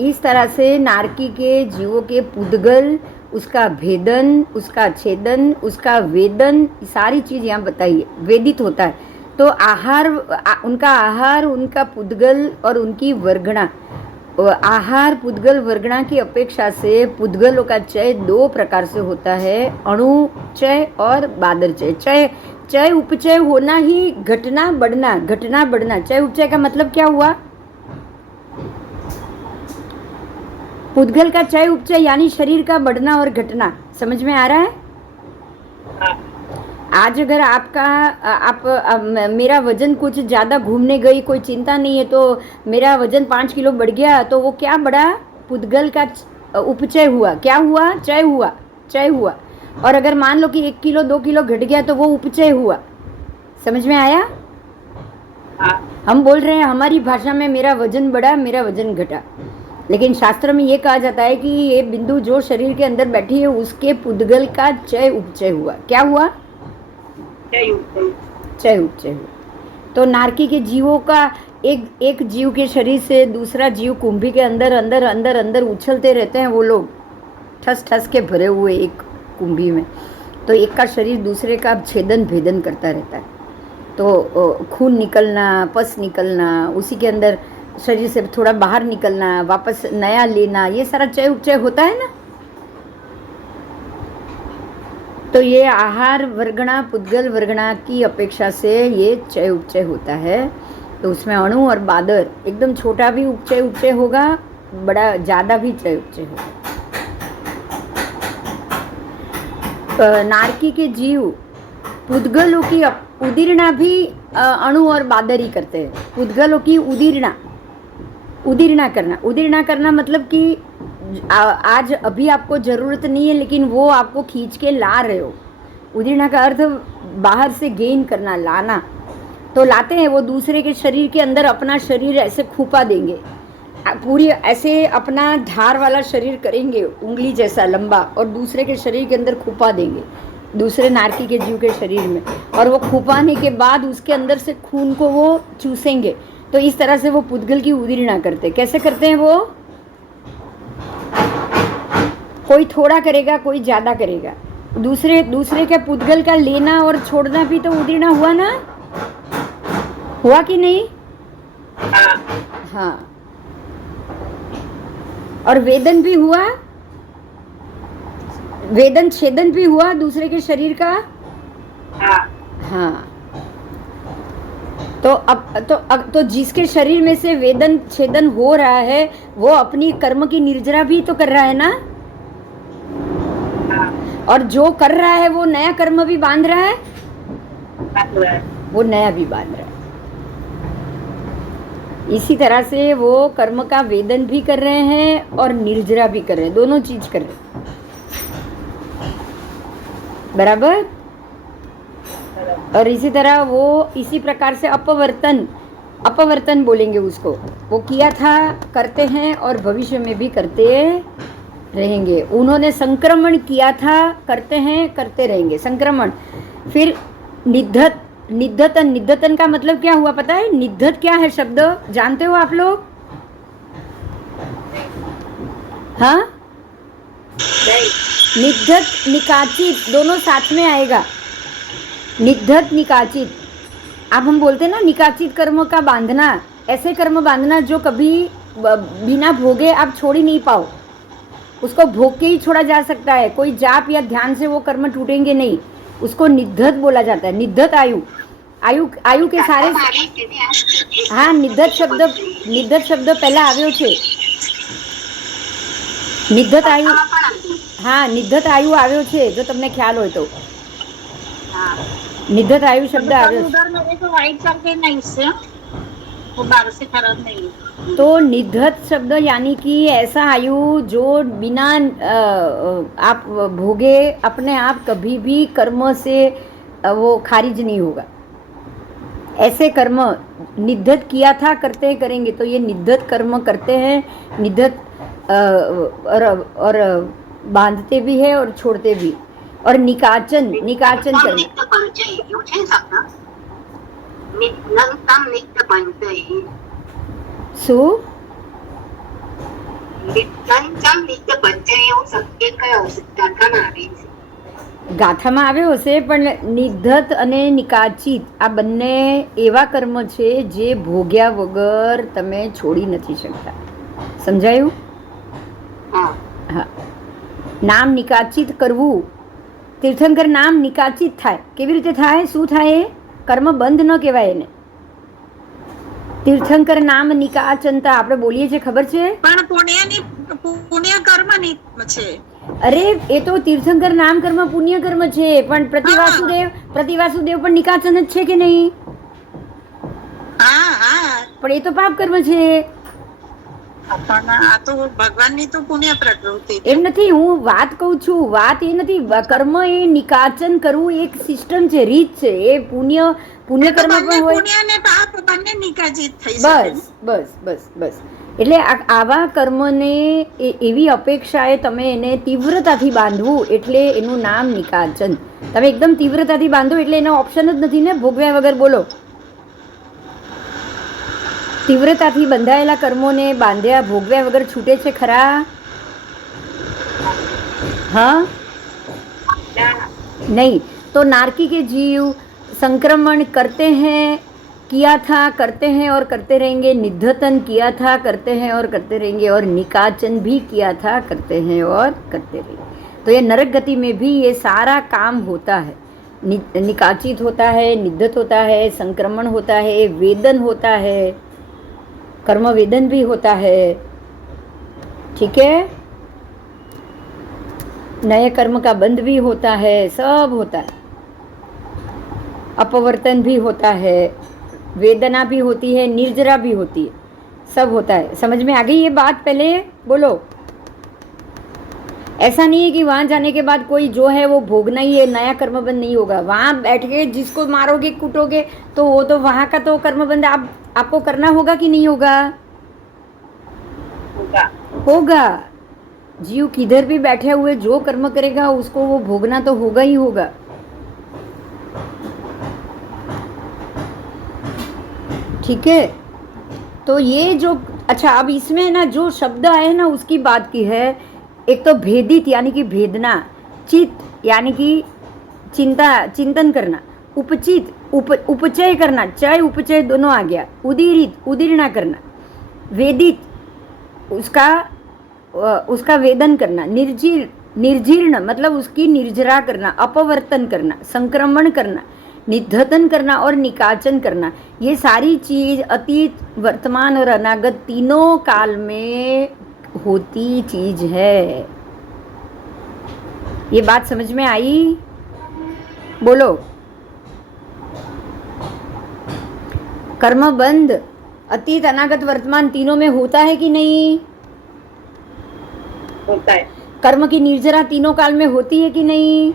इस तरह से नारकी के जीवों के पुद्गल, उसका भेदन, उसका छेदन, उसका वेदन, सारी चीज़ यहाँ बताइए, वेदित होता है। तो उनका आहार, उनका पुद्गल और उनकी वर्गणा, आहार पुद्गल वर्गणा की अपेक्षा से पुद्गलों का चय दो प्रकार से होता है, अणु चय और बादर चय। चय उपचय होना ही घटना बढ़ना। चय उपचय का मतलब क्या हुआ? पुद्गल का चय उपचय यानी शरीर का बढ़ना और घटना। समझ में आ रहा है? आज अगर मेरा वजन कुछ ज़्यादा घूमने गई, कोई चिंता नहीं है, तो मेरा वजन 5 किलो बढ़ गया, तो वो क्या बढ़ा? पुद्गल का उपचय हुआ। क्या हुआ? चय हुआ। और अगर मान लो कि 1 किलो 2 किलो घट गया तो वो उपचय हुआ। समझ में आया? हम बोल रहे हैं हमारी भाषा में मेरा वजन बढ़ा, मेरा वजन घटा, लेकिन शास्त्र में ये कहा जाता है कि ये बिंदु जो शरीर के अंदर बैठी है उसके पुद्गल का चय उपचय हुआ। क्या हुआ? चय उपचय हुआ। तो नारकी के जीवों का एक जीव के शरीर से दूसरा जीव कुंभी के अंदर उछलते रहते हैं वो लोग, ठस ठस के भरे हुए एक कुंभी में, तो एक का शरीर दूसरे का छेदन भेदन करता रहता है, तो खून निकलना, पस निकलना, उसी के अंदर शरीर से थोड़ा बाहर निकलना, वापस नया लेना, ये सारा चय उपचय होता है ना। तो ये आहार वर्गणा, पुद्गल वर्गणा की अपेक्षा से ये चय उपचय होता है। तो उसमें अणु और बादर, एकदम छोटा भी उपचय उपचय होगा, बड़ा ज़्यादा भी चय उपचय होगा। नारकी के जीव पुद्गलों की उदीर्णा भी अणु और बादर ही करते हैं। पुद्गलों की उदीर्णा करना मतलब कि आज अभी आपको ज़रूरत नहीं है, लेकिन वो आपको खींच के ला रहे हो। उदीर्णा का अर्थ बाहर से गेन करना, लाना। तो लाते हैं, वो दूसरे के शरीर के अंदर अपना शरीर ऐसे खूपा देंगे, पूरी ऐसे अपना धार वाला शरीर करेंगे, उंगली जैसा लंबा, और दूसरे के शरीर के अंदर खूपा देंगे, दूसरे नारकी के जीव के शरीर में। और वो खूपाने के बाद उसके अंदर से खून को वो चूसेंगे। तो इस तरह से वो पुद्गल की उदीर्णा करते। कैसे करते हैं वो? कोई थोड़ा करेगा, कोई ज़्यादा करेगा। दूसरे के पुद्गल का लेना और छोड़ना भी तो उदीर्णा हुआ ना, हुआ कि नहीं? हाँ। और वेदन भी हुआ, वेदन छेदन भी हुआ दूसरे के शरीर का। हाँ। तो जिसके शरीर में से वेदन छेदन हो रहा है, वो अपनी कर्म की निर्जरा भी तो कर रहा है ना। और जो कर रहा है वो नया कर्म भी बांध रहा है, वो नया भी बांध रहा है। इसी तरह से वो कर्म का वेदन भी कर रहे हैं और निर्जरा भी कर रहे हैं, दोनों चीज कर रहे हैं। बराबर। और इसी तरह वो इसी प्रकार से अपवर्तन बोलेंगे उसको, वो किया था, करते हैं और भविष्य में भी करते रहेंगे। उन्होंने संक्रमण किया था, करते हैं, करते रहेंगे। संक्रमण। फिर निद्धतन का मतलब क्या हुआ पता है? निद्धत क्या है शब्द, जानते हो आप लोग? हाँ, निद्धत निकाचित दोनों साथ में आएगा। निद्धत निकाचित, अब हम बोलते हैं ना निकाचित कर्म का बांधना, ऐसे कर्म बांधना जो कभी बिना भोगे आप छोड़ ही नहीं पाओ। उसको भोग के ही छोड़ा जा सकता है, कोई जाप या ध्यान से वो कर्म टूटेंगे नहीं। उसको निद्धत बोला जाता है। निद्धत आयु के सारे। हाँ, निद्धत शब्द पहला આવ્યો છે। નિद्धत आयु, हाँ, निद्धत आयु આવ્યો છે, જો તમને ખ્યાલ હોય તો। निद्धत आयु शब्द આવ્યો तो निद्धत शब्द यानी कि ऐसा आयु जो बिना आप भोगे अपने आप कभी भी कर्म से वो खारिज नहीं होगा। ऐसे कर्म निद्धत किया था, करते करेंगे। तो ये निद्धत कर्म करते हैं, निद्धत और बांधते भी है और छोड़ते भी। और निकाचन करना। ગાથામાં આવ્યો હશે, પણ નિધત અને નિકાચિત આ બંને એવા કર્મ છે જે ભોગ્યા વગર તમે છોડી નથી શકતા। સમજાયું? હા। નામ નિકાચિત કરવું, તીર્થંકર નામ નિકાચિત થાય। કેવી રીતે થાય? શું થાય? કર્મ બંધ ન કહેવાય એને। તીર્થંકર નામ નિકાચનતા આપણે બોલીએ છીએ, ખબર છે? પણ પુણ્ય કર્મ ની છે। અરે એ તો તીર્થંકર નામ કર્મ પુણ્ય કર્મ છે, પણ પ્રતિવાસુદેવ પણ નિકાચન જ છે કે નહીં? પણ એ તો પાપ કર્મ છે। ભગવાનની તો પુણ્ય પ્રવૃત્તિ એમ નથી, હું વાત કહું છું, વાત એ નથી। કર્મ એ નિકાચન કરવું એક સિસ્ટમ છે, રીત છે। એ પુણ્ય કર્મ પણ હોય। પુણ્ય ને પાપ બંને નિકાચિત થઈ બસ બસ બસ બસ। એટલે આવા કર્મને એવી અપેક્ષાએ તમે એને તીવ્રતાથી બાંધવું, એટલે એનું નામ નિકાચન। તમે એકદમ તીવ્રતાથી બાંધો એટલે એનો ઓપ્શન જ નથી ને, ભોગવ્યા વગર। બોલો, તીવ્રતાથી બંધાયેલા કર્મોને બાંધ્યા ભોગવ્યા વગર છૂટે છે ખરા? हाँ नहीं, तो नारकी के जीव संक्रमण करते हैं, किया था, करते हैं और करते रहेंगे, निधतन किया था, करते हैं और करते रहेंगे, और निकाचन भी किया था, करते हैं और करते रहेंगे। तो ये नरक गति में भी ये सारा काम होता है। निकाचित होता है, निधत होता है, संक्रमण होता है, वेदन होता है, कर्म वेदन भी होता है, ठीक है, नए कर्म का बंध भी होता है, सब होता है, अपवर्तन भी होता है, वेदना भी होती है, निर्जरा भी होती है, सब होता है। समझ में आ गई ये बात? पहले बोलो। ऐसा नहीं है कि वहाँ जाने के बाद कोई जो है वो भोगना ही है, नया कर्मबंध नहीं होगा। वहाँ बैठ के जिसको मारोगे कूटोगे तो वो तो वहाँ का तो कर्मबंध आपको करना होगा कि नहीं होगा? होगा। जीव किधर भी बैठे हुए जो कर्म करेगा उसको वो भोगना तो होगा ही होगा। ठीक है, तो ये जो अच्छा, अब इसमें ना जो शब्द आए ना उसकी बात की है। एक तो भेदित यानी कि भेदना, चित यानी कि चिंतन करना, उपचित उपचय करना, चय उपचय दोनों आ गया, उदीरित उदीर्णा करना, वेदित उसका वेदन करना, निर्जीर्ण मतलब उसकी निर्जरा करना, अपवर्तन करना, संक्रमण करना, निधतन करना और निकाचन करना। ये सारी चीज अतीत, वर्तमान और अनागत तीनों काल में होती चीज है। ये बात समझ में आई? बोलो। कर्म बंध अतीत, अनागत, वर्तमान तीनों में होता है कि नहीं? होता है। कर्म की निर्जरा तीनों काल में होती है कि नहीं?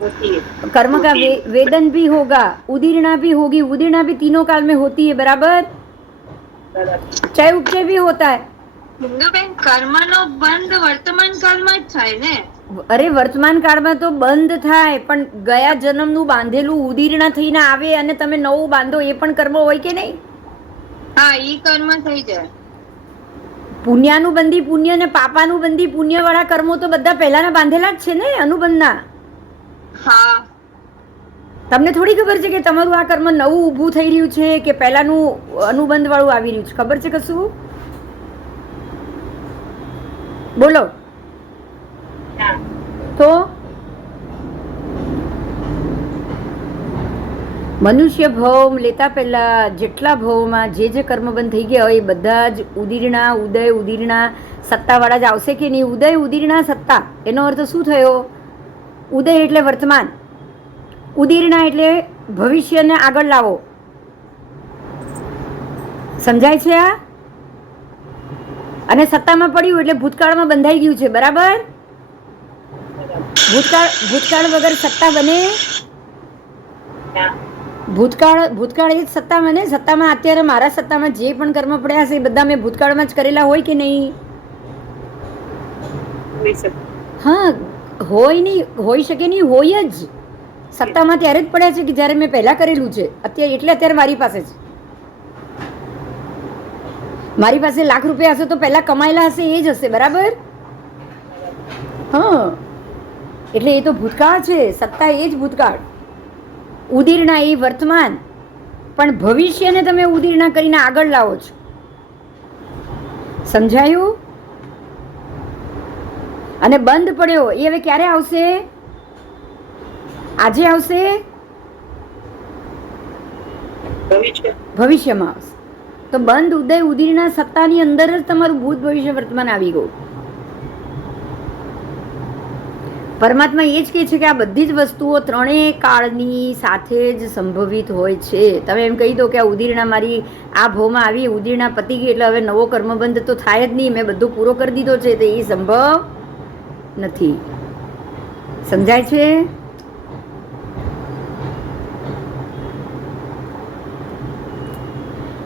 होती है। कर्म का वेदन भी होगा, उदीर्णा भी होगी, उदीर्णा भी तीनों काल में होती है, बराबर। चय उपचय भी होता है। બેન કર્મનો બંધ વર્તમાન કાળમાં જ થાય ને? અરે વર્તમાન કાળમાં તો બંધ થાય, પણ ગયા જન્મનું બાંધેલું ઉદીર્ણ થઈને આવે અને તમે નવું બાંધો, એ પણ કર્મ હોય કે નહીં? હા, ઈ કર્મ થઈ જાય. પુણ્યાનું બંધી પુણ્ય ને પાપાનું બંધી પુણ્ય વાળા કર્મો તો બધા પહેલાના બાંધેલા જ છે ને, અનુબંધના. હા, તમને થોડી ખબર છે કે તમારું આ કર્મ નવું ઊભું થઈ રહ્યું છે કે પહેલાનું અનુબંધ વાળું આવી રહ્યું છે? ખબર છે કશું? બોલો. તો મનુષ્ય ભાવ લેતા પહેલા જેટલા ભાવમાં જે કર્મબંધ થઈ ગયા હોય એ બધા જ ઉદીર્ણા, ઉદય, ઉદીર્ણા, સત્તાવાળા જ આવશે કે નહીં? ઉદય, ઉદીર્ણા, સત્તા, એનો અર્થ શું થયો? ઉદય એટલે વર્તમાન, ઉદીર્ણા એટલે ભવિષ્યને આગળ લાવો. સમજાય છે આ? અને સત્તામાં પડ્યું એટલે ભૂતકાળમાં બંધાઈ ગયું છે, બરાબર? ભૂતકાળ વગર સત્તા બને? ભૂતકાળ એ જ સત્તા બને. સત્તામાં અત્યારે મારા સત્તામાં જે પણ કર્મ પડ્યા છે એ બધા મેં ભૂતકાળમાં જ કરેલા હોય કે નહીં? હા, હોય નહીં, હોઈ શકે નહીં, હોય જ. સત્તામાં ત્યારે જ પડ્યા છે કે જ્યારે મેં પહેલા કરેલું છે. અત્યારે મારી પાસે છે. મારી પાસે લાખ રૂપિયા હશે તો પહેલા કમાયેલા હશે એ જ હશે, બરાબર? હા, એટલે એ તો ભૂતકાળ છે. સત્તા એ જ ભૂતકાળ, ઉદીર્ણા એ વર્તમાન, પણ ભવિષ્યને તમે ઉદીર્ણા કરીને આગળ લાવો છો. સમજાયું? અને બંધ પડ્યો એ હવે ક્યારે આવશે? આજે આવશે? ભવિષ્યમાં આવશે. તો બંધ, ઉદય, ઉદીર્ણા, સત્તાની અંદર જ તમારું ભૂત, ભવિષ્ય, વર્તમાન આવી ગયું. પરમાત્મા એ જ કહે છે કે આ બધી જ વસ્તુઓ ત્રણેય કાળની સાથે જ સંભવિત હોય છે. તમે એમ કહી દો કે આ ઉદીર્ણા મારી આ ભાવમાં આવી, ઉદીર્ણા પતી ગઈ એટલે હવે નવો કર્મબંધ તો થાય જ નહીં, મેં બધો પૂરો કરી દીધો છે, તો એ સંભવ નથી. સમજાય છે?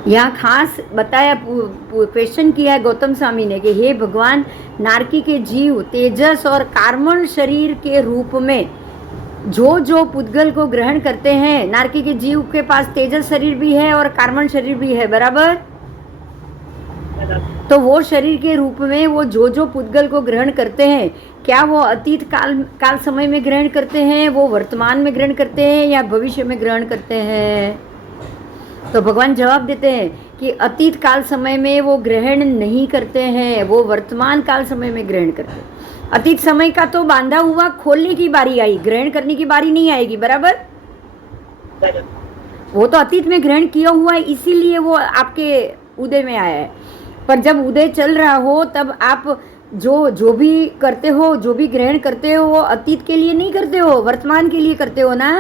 यहाँ खास बताया, क्वेश्चन किया है गौतम स्वामी ने कि हे भगवान, नारकी के जीव तेजस और कार्मण शरीर के रूप में जो पुद्गल को ग्रहण करते हैं, नारकी के जीव के पास तेजस शरीर भी है और कार्मण शरीर भी है, बराबर? तो वो शरीर के रूप में वो जो पुद्गल को ग्रहण करते हैं, क्या वो अतीत काल समय में ग्रहण करते हैं, वो वर्तमान में ग्रहण करते हैं या भविष्य में ग्रहण करते हैं? तो भगवान जवाब देते हैं कि अतीत काल समय में वो ग्रहण नहीं करते हैं, वो वर्तमान काल समय में ग्रहण करते हैं। अतीत समय का तो बांधा हुआ खोलने की बारी आई, ग्रहण करने की बारी नहीं आएगी, बराबर? वो तो अतीत में ग्रहण किया हुआ है, इसीलिए वो आपके उदय में आया है। पर जब उदय चल रहा हो तब आप जो भी करते हो, जो भी ग्रहण करते हो, वो अतीत के लिए नहीं करते हो, वर्तमान के लिए करते हो ना।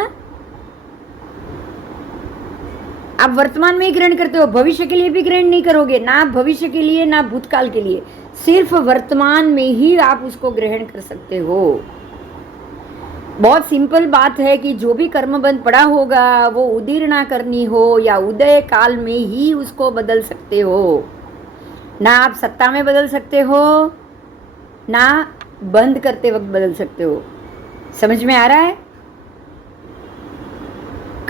आप वर्तमान में ही ग्रहण करते हो, भविष्य के लिए भी ग्रहण नहीं करोगे, ना भविष्य के लिए ना भूतकाल के लिए, सिर्फ वर्तमान में ही आप उसको ग्रहण कर सकते हो। बहुत सिंपल बात है कि जो भी कर्मबंध पड़ा होगा वो उदीर्णा करनी हो या उदय काल में ही उसको बदल सकते हो। ना आप सत्ता में बदल सकते हो, ना बंद करते वक्त बदल सकते हो। समझ में आ रहा है?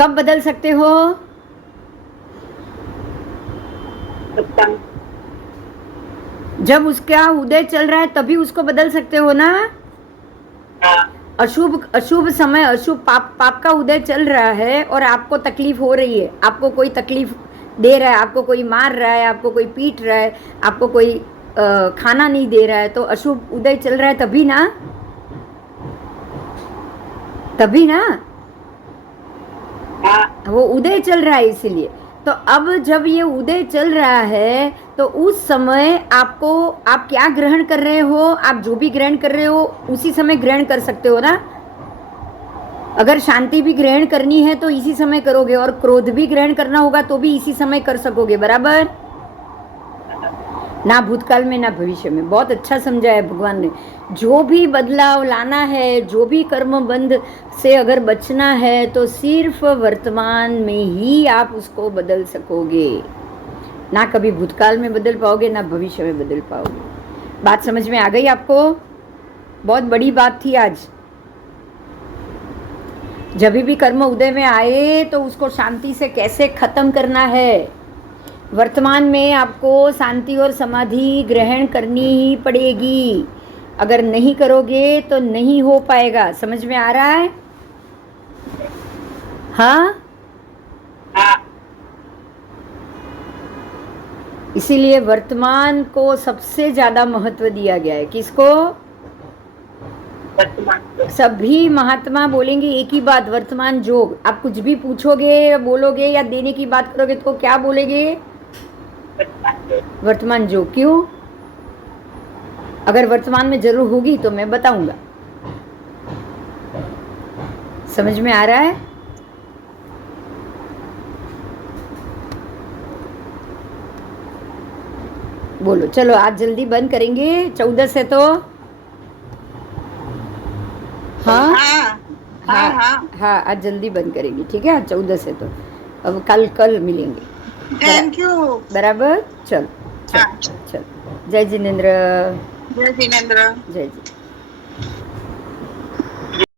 कब बदल सकते हो? जब उसका उदय चल रहा है तभी उसको बदल सकते हो ना। अशुभ समय, अशुभ पाप का उदय चल रहा है और आपको तकलीफ हो रही है, आपको कोई तकलीफ दे रहा है, आपको कोई मार रहा है, आपको कोई पीट रहा है, आपको कोई खाना नहीं दे रहा है, तो अशुभ उदय चल रहा है तभी ना, तभी ना वो उदय चल रहा है। इसीलिए तो अब जब ये उदय चल रहा है तो उस समय आप क्या ग्रहण कर रहे हो, आप जो भी ग्रहण कर रहे हो उसी समय ग्रहण कर सकते हो ना। अगर शांति भी ग्रहण करनी है तो इसी समय करोगे, और क्रोध भी ग्रहण करना होगा तो भी इसी समय कर सकोगे, बराबर? ना भूतकाल में ना भविष्य में। बहुत अच्छा समझा है भगवान ने। जो भी बदलाव लाना है, जो भी कर्म बंध से अगर बचना है तो सिर्फ वर्तमान में ही आप उसको बदल सकोगे, ना कभी भूतकाल में बदल पाओगे ना भविष्य में बदल पाओगे। बात समझ में आ गई आपको? बहुत बड़ी बात थी आज। जब भी कर्म उदय में आए तो उसको शांति से कैसे खत्म करना है। वर्तमान में आपको शांति और समाधि ग्रहण करनी ही पड़ेगी, अगर नहीं करोगे तो नहीं हो पाएगा। समझ में आ रहा है? हाँ, इसीलिए वर्तमान को सबसे ज्यादा महत्व दिया गया है। किसको? सभी महात्मा बोलेंगे एक ही बात, वर्तमान जोग। आप कुछ भी पूछोगे, बोलोगे या देने की बात करोगे तो क्या बोलेंगे? वर्तमान जोग। क्यों? अगर वर्तमान में जरूर होगी तो मैं बताऊंगा। समझ में आ रहा है? बोलो, चलो आज जल्दी बंद करेंगे 14 से तो। हाँ हाँ हाँ, आज जल्दी बंद करेंगे, ठीक है? आज 14 से तो, अब कल मिलेंगे। Thank you. बराबर? चल चल हाँ। चल। जय जिनेंद्र। जय जिनेंद्र। जय जी।